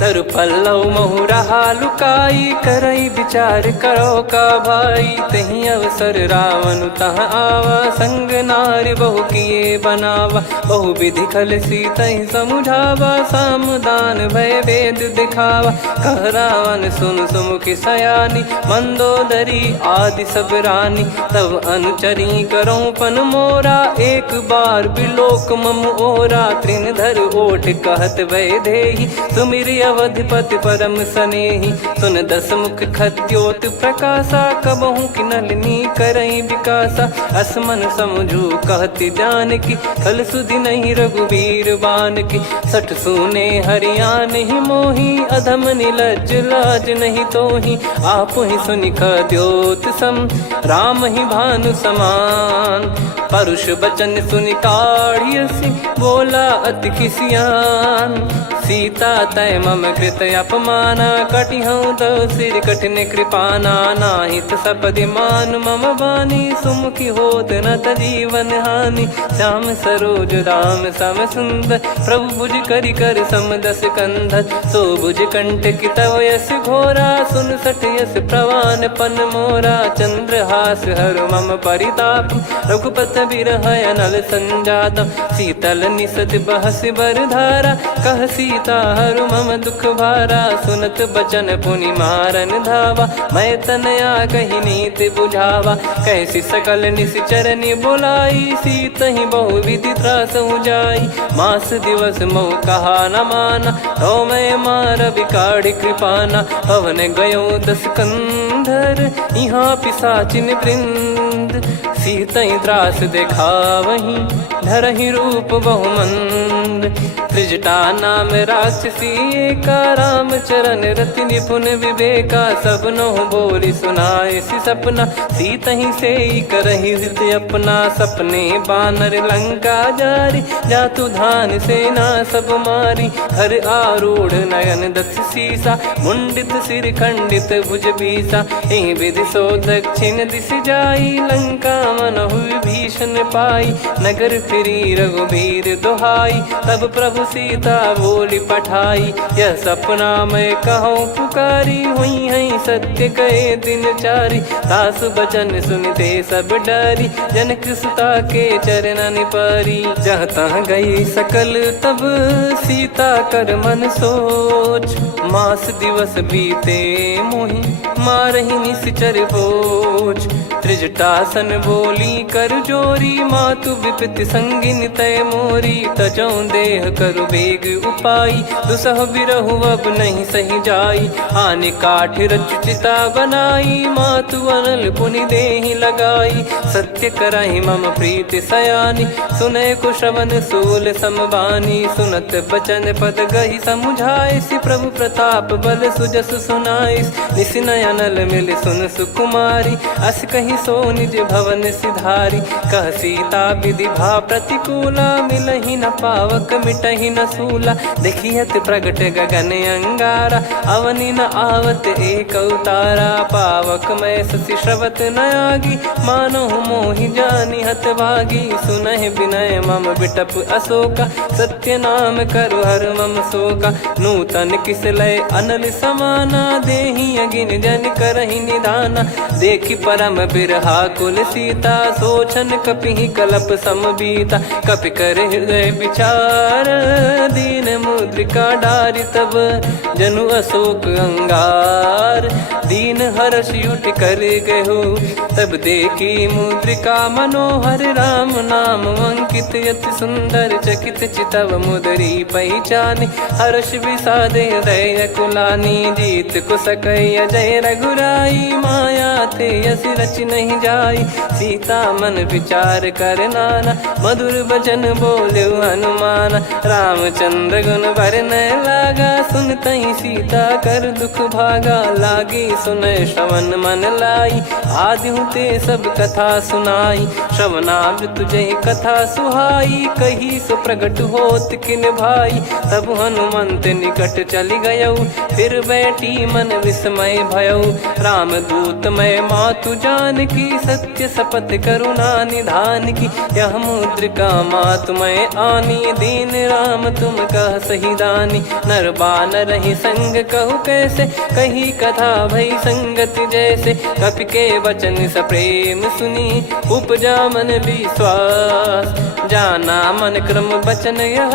तरु पल्लव महु रहा लुकाई करई विचार करो का भाई तही अवसर रावण तह आवा संग नारी बहु किए बनावा बहु विधि खल सीतहि समुझावा सामदान भय वेद दिखावा कह रावण सुन सुमुखी सयानी मंदोदरी आदि सब रानी तब अनुचरी करो पन मोरा एक बार बिलोक मम ओरा तृण धर ओट कहत वै देहि सुमिर अवधिपति परम सनेही। सुन दस मुख खद्योत प्रकाशा, कबहू की नलिनी करई विकासा। असमन समझू कहती जान की, फल सुधि नहीं रघुबीर बान की। सठ सुने हरियाण ही मोही, अधम निलज लाज नहीं तोही। आप ही सुनि खद्योत सम, राम ही भानु समान। परुष बचन सुनि काढ़ियसि, बोला अति किसियान। सीता तय मम कृत अपमाना, कटिहऊँ तो सिर कठिन कृपाना। नाहित सपदि मान मम बानी, सुमुखी होत न जीवन हानि। श्याम सरोज राम सम सुंदर, प्रभु भुज करि कर सम दस कंधर। सो भुज कंठ की तव यस घोरा, सुन सठ यस प्रवान पन मोरा। चंद्रहास हर मम परिताप, रघुपत बिरह अनल संजात। शीतल निसत बहस बर धारा, कह सीता हरु मम दुख भारा। सुनत बचन पुनि मारन धावा, मैं तनया कही नीति बुझावा। कैसी सकल निश्चरनि बुलाई, सीत ही बहु विधि त्रास जाई। मास दिवस मोह कहा न माना, तो मैं मार बिकाढ़ी कृपाना। पवन गयो दस कंधर, यहाँ पिशाचिन वृंद। सीतहि त्रास देखावहीं, धरहि रूप बहुमंद। त्रिजटा नाम राक्षसी एका, राम चरण रति निपुण विवेका। सबनो बोली सुनाए सि सपना, सीतहि सेई करहि हृद अपना। सपने बानर लंका जारी, जातु धान सेना सब मारी। हर आरूढ़ नयन दस सीसा, मुंडित सिर खंडित भुज बीसा। एहि विधि सो दक्षिण दिश जाई, लंका मनहु भीषण पाई। नगर फिरी रघुबीर दुहाई, तब प्रभु सीता बोली पठाई। यह सपना मैं कहूँ पुकारी, हुई है सत्य कहे दिन चारी। सासु बचन सुनते सब डरी, जनक सुता के चरण परी। जहाँ तहाँ गई सकल तब, सीता कर मन सोच। मास दिवस बीते मोहि, मारहि निश्चर बोझ। त्रिजटासन बोली कर जोरी, मातु विपति संगिन तय मोरी। तजौ देह करु बेग उपाई, दुसह बिरहु अब नहीं सही जाई। आने काठ रचु चिता बनाई, मातु अनल पुनि देहि लगाई। सत्य करहि मम प्रीति सयानी, सुनय को श्रवण सूल समबानी। सुनत बचन पद गहि समुझाइसि, प्रभु प्रताप बल सुजस सुनाइस। निसिनय अनल मिल सुन सुकुमारी, अस कहि सो निज भवन सिधारी। कह सीता विधि भा प्रतिकूला, मिलहि न पावक मिटहि न सूला। देखियत प्रगट गगन अंगारा, अवनि न आवत एक अवतारा। पावक मैं ससि श्रवत न आगी, मानो मोहि जानि हत भागी। सुनहि विनय मम बिटप अशोका, सत्य नाम करु हर मम शोका। नूतन किस लय अनल समाना, देहि अगिन जन करहि निधाना। देखि परम बिरहा कुल सीता, सोचन कपिहि कलप समबीता। कपि कर हृदय विचार, दीन मुद्रिका डारि तब। जनु अशोक अंगार, दीन हर्ष उठ कर गहो। तब देखी मुद्रिका मनोहर, राम नाम अंकित अति सुंदर। चकित चितव मुदरी पहचानी, हर्ष विषाद हृदय कुलानी। जीत को सकय जय रघुराई, माया थे यस रच नहीं जाई। सीता मन विचार कर नाना, मधुर बचन बोले हनुमान। रामचंद्र गुण बरनय लागा, सुनतहि सीता कर दुख भागा। लागी सुनय श्रवण मन लाई, आदिहु ते सब कथा सुनाई। श्रवणाब तुझे कथा सुहाई, कही सो प्रगट होत किन भाई। तब हनुमंत निकट चली गयऊ, फिर बैठी मन विस्मय भयऊ। राम दूत मैं मातु जान की, सत्य शपथ करुणा निधान की। यह मुद्रिका मातु मैं आनी, दीन राम तुम कह सही दानी। नर बानर ही संग कहु कैसे, कही कथा भई संगति जैसे। कपि के वचन सप्रेम सुनी, उपजा मन विश्वास। जाना मन क्रम बचन यह,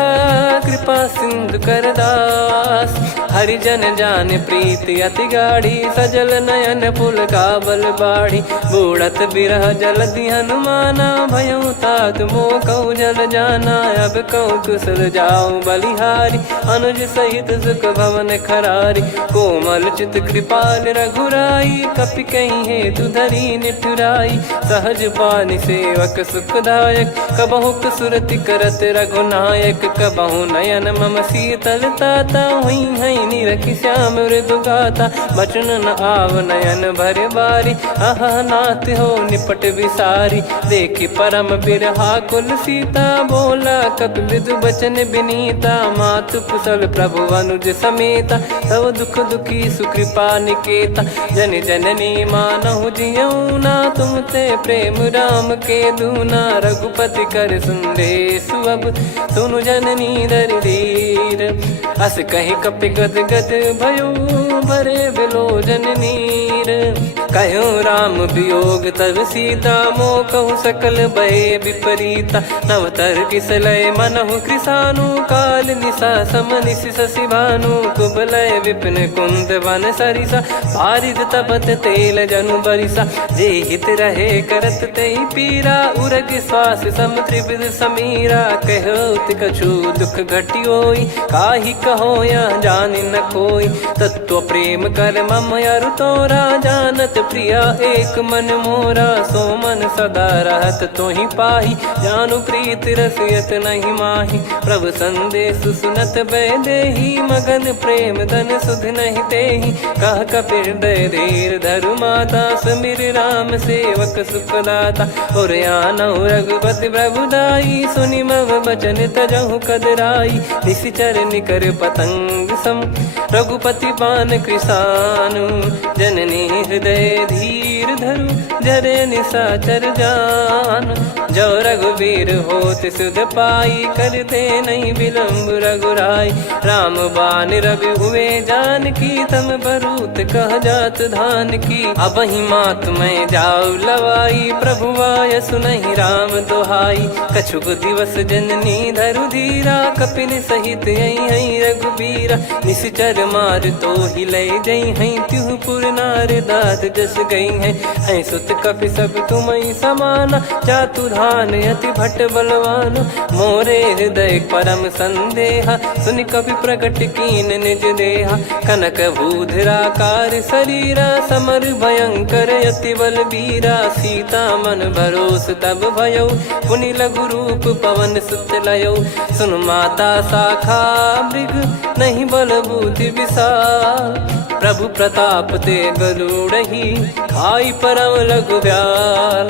कृपा सिंधु कर दास। हरिजन जान प्रीति अति गाढ़ी, सजल नयन पुल काबल बाढ़ी। बूढ़त बिरह जलधि हनुमाना, भयउ तात मोह कहु जल जाना। अब कहु कुशल जाऊं बलिहारी, अनुज सहित सुख भवन खरारी। कोमल चित कृपाल रघुराई, कपि कहीं हेतु धरी निठुराई। सहज पानि सेवक सुखदायक, कबहु सुरति करत रघुनायक। कबहु नयन मम शीतलता, हुई हई निरखि श्याम मृदु गाता। बचन न आव नयन भर बारी, आहा नाथ हो निपट विसारी। देखि परम बिरहा कुल सीता, बोला कपि मृदु बचन बिनीता। मातु कुशल प्रभु अनुज समेता, तव दुख दुखी सुकृपा निकेता। जन जननी मानहु जियऊ ना, तुम ते प्रेम राम के दूना। रघुपति कर संदेशु अब, सुनु जननी दर धीर। अस कहि कपि गद गद भयो, भरे बिलोचन नीर। कहूँ राम वियोग तब सीता, मोह कहूँ सकल भय विपरीता। नवतर किसलय मनहु कृसानु, काल निशा समनिशि शशि भानु। कुबलय विपिन कुंद वन सरिसा, पारिद तपत तेल जनु बरिसा। जे हित रहे करत तेहि पीरा, उरग श्वास सम त्रिविध समीरा। कहत कछु दुख घटियोई, काहि कहो या जानि न कोई। तत्व प्रेम कर मम अरु तोरा, जानत प्रिया एक मन मोरा। सो मन सदा रहत तोहि पाही, जानु प्रीत रसियत नहीं माही। प्रभु संदेश सुनत बैदेही, मगन प्रेम धन सुध नहीं तेहि। कह कपिर दय धीर धरु माता, सुमिर राम सेवक सुखदाता। और आनहु रघुपति प्रभु दाई, सुनि मव बचन तजहु कदराई। निशिचर निकर पतंग सम, रघुपति पान कृसानु। जननी हृदय धीर धरु, जरे निशाचर जान। जो रघुवीर होत सुध पाई, कर दे नहीं विलम्ब रघुराई। राम बान रवि हुए जानकी, तम बरूत कह जात धान की। अब ही मात मैं जाऊ लवाई, प्रभु आय सुनहि राम दोहाई। कछुक दिवस जननी धरु धीरा, कपिन सहित यही रघुबीरा। निशिचर मार तो ही ले जई हैं, त्यों पुर नार दाद जस गई हैं। सुत कपि सब तुमहि समाना, चातुधान अति भट्ट बलवान। मोरे हृदय परम संदेहा, सुन कपि प्रकट कीन निज देहा। कनक भूधराकार शरीरा, समर भयंकर अति बलबीरा। सीता मन भरोस तब भयउ, पुनि लघु रूप पवन सुत लयउ। सुन माता शाखा मृग, नहीं बल बुद्धि विशाल। प्रभु प्रताप ते गरुड़हि, खाई परम लघु ब्याल।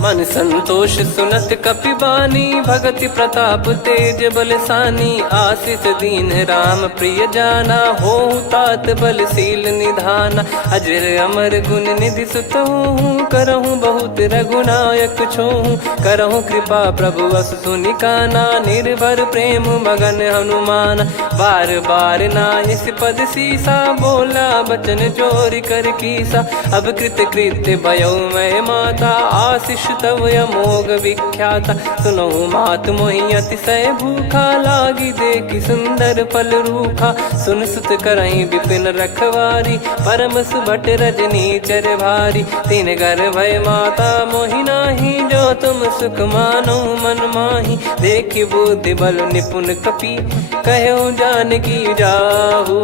मन संतोष सुनत कपि बानी, भगति प्रताप तेज बलसानी। आशीष दीन राम प्रिय जाना, होहु तात बलशील निधाना। अजर अमर गुण निधि सुतहु, करहु बहुत रघुनायक छोहु। करहु कृपा प्रभु अस सुनि काना, निर्भर प्रेम मगन हनुमान। बार बार नायस पद सीसा, बोला बचन चोरी कर कीसा। अब कृत कृत्य भयो मैं माता, आशीष तव अमोघ विख्याता। सुनहु मात मोहि अतिशय भूखा, लागी देखि सुंदर फल रूखा। सुन सुत करहि विपिन रखवारी, परम सुभट रजनी चर भारी। तीन घर भय माता मोहि नाही, जो तुम सुख मानो मन माही। देखि बुद्धि बल निपुण कपि, कहु जानकी जाहु।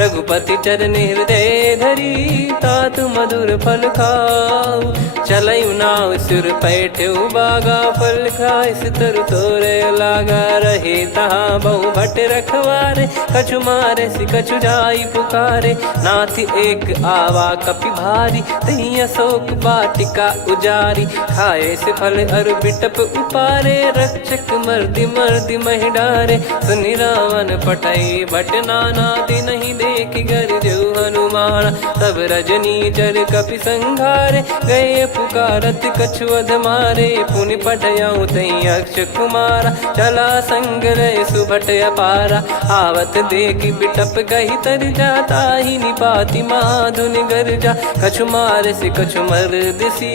रघुपति चरण हृदय धरी, तात मधुर फल खाऊ। चलऊ नाव सुर पैठऊ बागा, फल खाइस तरु तोरे लागा। रहे तहाँ बहु भट रखवारे, कछु मारे सि कछु जाई पुकारे। नाथ एक आवा कपि भारी, तही अशोक वाटिका उजारी। खाए से फल अरु बिटप उपारे, रक्षक मर्दि मर्दि महि डारे। सुनि रावण पटई भट नाना, तिनहि देखि गरजऊ हनुमान। तब रजनी चर कपि संघारे, गए पुकारत कछु अध मारे। पुनि पटयऊ तई अक्ष कुमारा, चला संग रहे सुभट अपारा। आवत देखि बिटप गही तर जाता, ही निपाति माधुन गर्जा। कछु मार से कछु मर्द सी,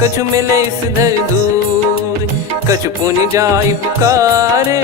कछु मिले इस धर दूर। कछु पुनि जाई पुकारे,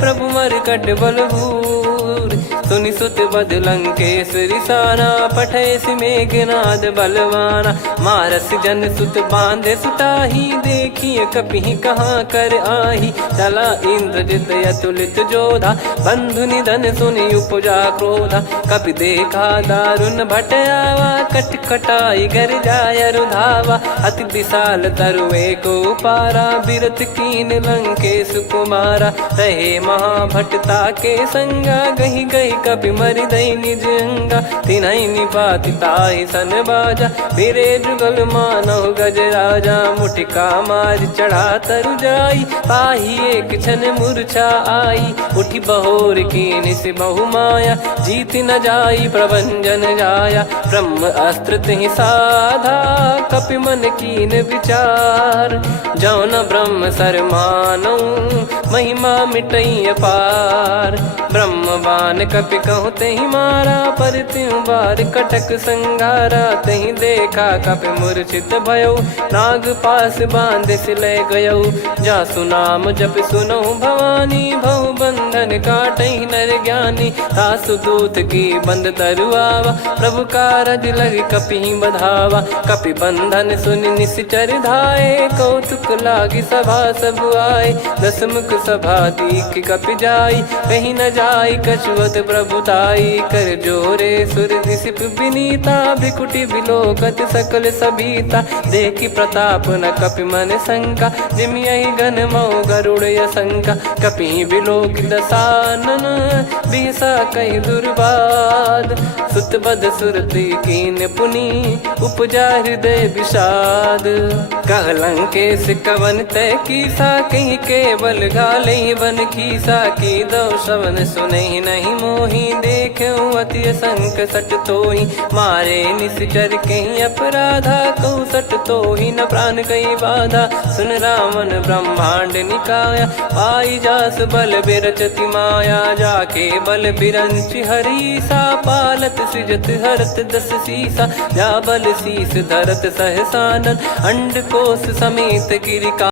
प्रभु मर कट बलभूर। सुनि सुत बद लंकेश्वरी साना, पठैसि मेघनाद बलवाना। मारस जन सुत बांधे सुताही, देखिए कपिहि कहाँ कर आही। चला इंद्रजित अतुलित जोधा, बंधु निधन सुनि उपजा क्रोधा। कपि देखा दारुण भट आवा, कट कटाई घर जाय रुधावा। अति विशाल तरुए को पारा, बिरत कीन लंकेश कुमारा। रहे महाभटता के संगा, गही गही कपि मरि दई निज अंगा। तिन्है निपाति ताहि सन बाजा, बिरे जुगल मानव गज राजा। मुटिका मार चढ़ा तरु जाई, पाही एक क्षण मूर्छा आई। उठी बहोर कीन से बहु माया, जीत न जाई प्रभंजन जाया। ब्रह्म अस्त्र तिहि साधा, कपि मन कीन विचार। जौ न ब्रह्म सर मानौ, महिमा मिटई अपार। ब्रह्म बान कपि कहु तेहि मारा, पर त्यों बार कटक संगारा। तेहि देखा कपि मूर्छित भयउ, नाग पास बांध सिले गयउ। जासु नाम जप सुनहु भवानी, भव बंधन काटहि नर ज्ञानी। तासु दूत की बंद तरुआवा, प्रभु कारज लग कपि बधावा। कपि बंधन सुनि निश्चर धाये, कौतुक लागी सभा सब आए। दस मुख सभा दीख कपि जाई, कहीं न जाई कछुवत प्रभुताई। कर जोरे सुर दिसिप विनीता, भ्रिकुटि बिलोकत सकल सबीता। देखि प्रताप न कपि मन शंका, जिमियहि घन मऊ गरुड़ असंका। कपि बिलोक दसानन, बिहसा कहि दुर्बाद। सुत बद सुरति कीन पुनि, उपजा हृदय विषाद। कह लंकेश कवन तय कीसा, कहीं केवल घाले बन खीसा। की दो श्रवण सुनहि नहीं मोही, देखऊं अति संक सट तोहि। मारे निश्चर कहीं अपराधा, कहूँ सट तोहि न प्राण कहीं बाधा। सुन रावण ब्रह्मांड निकाया, पाई जास बल बिरचति माया। जाके बल बिरंच हरीसा, पालत सृजत हरत दस सीसा। जा बल शीस धरत सहसानन, अंड कोश समेत गिरिका।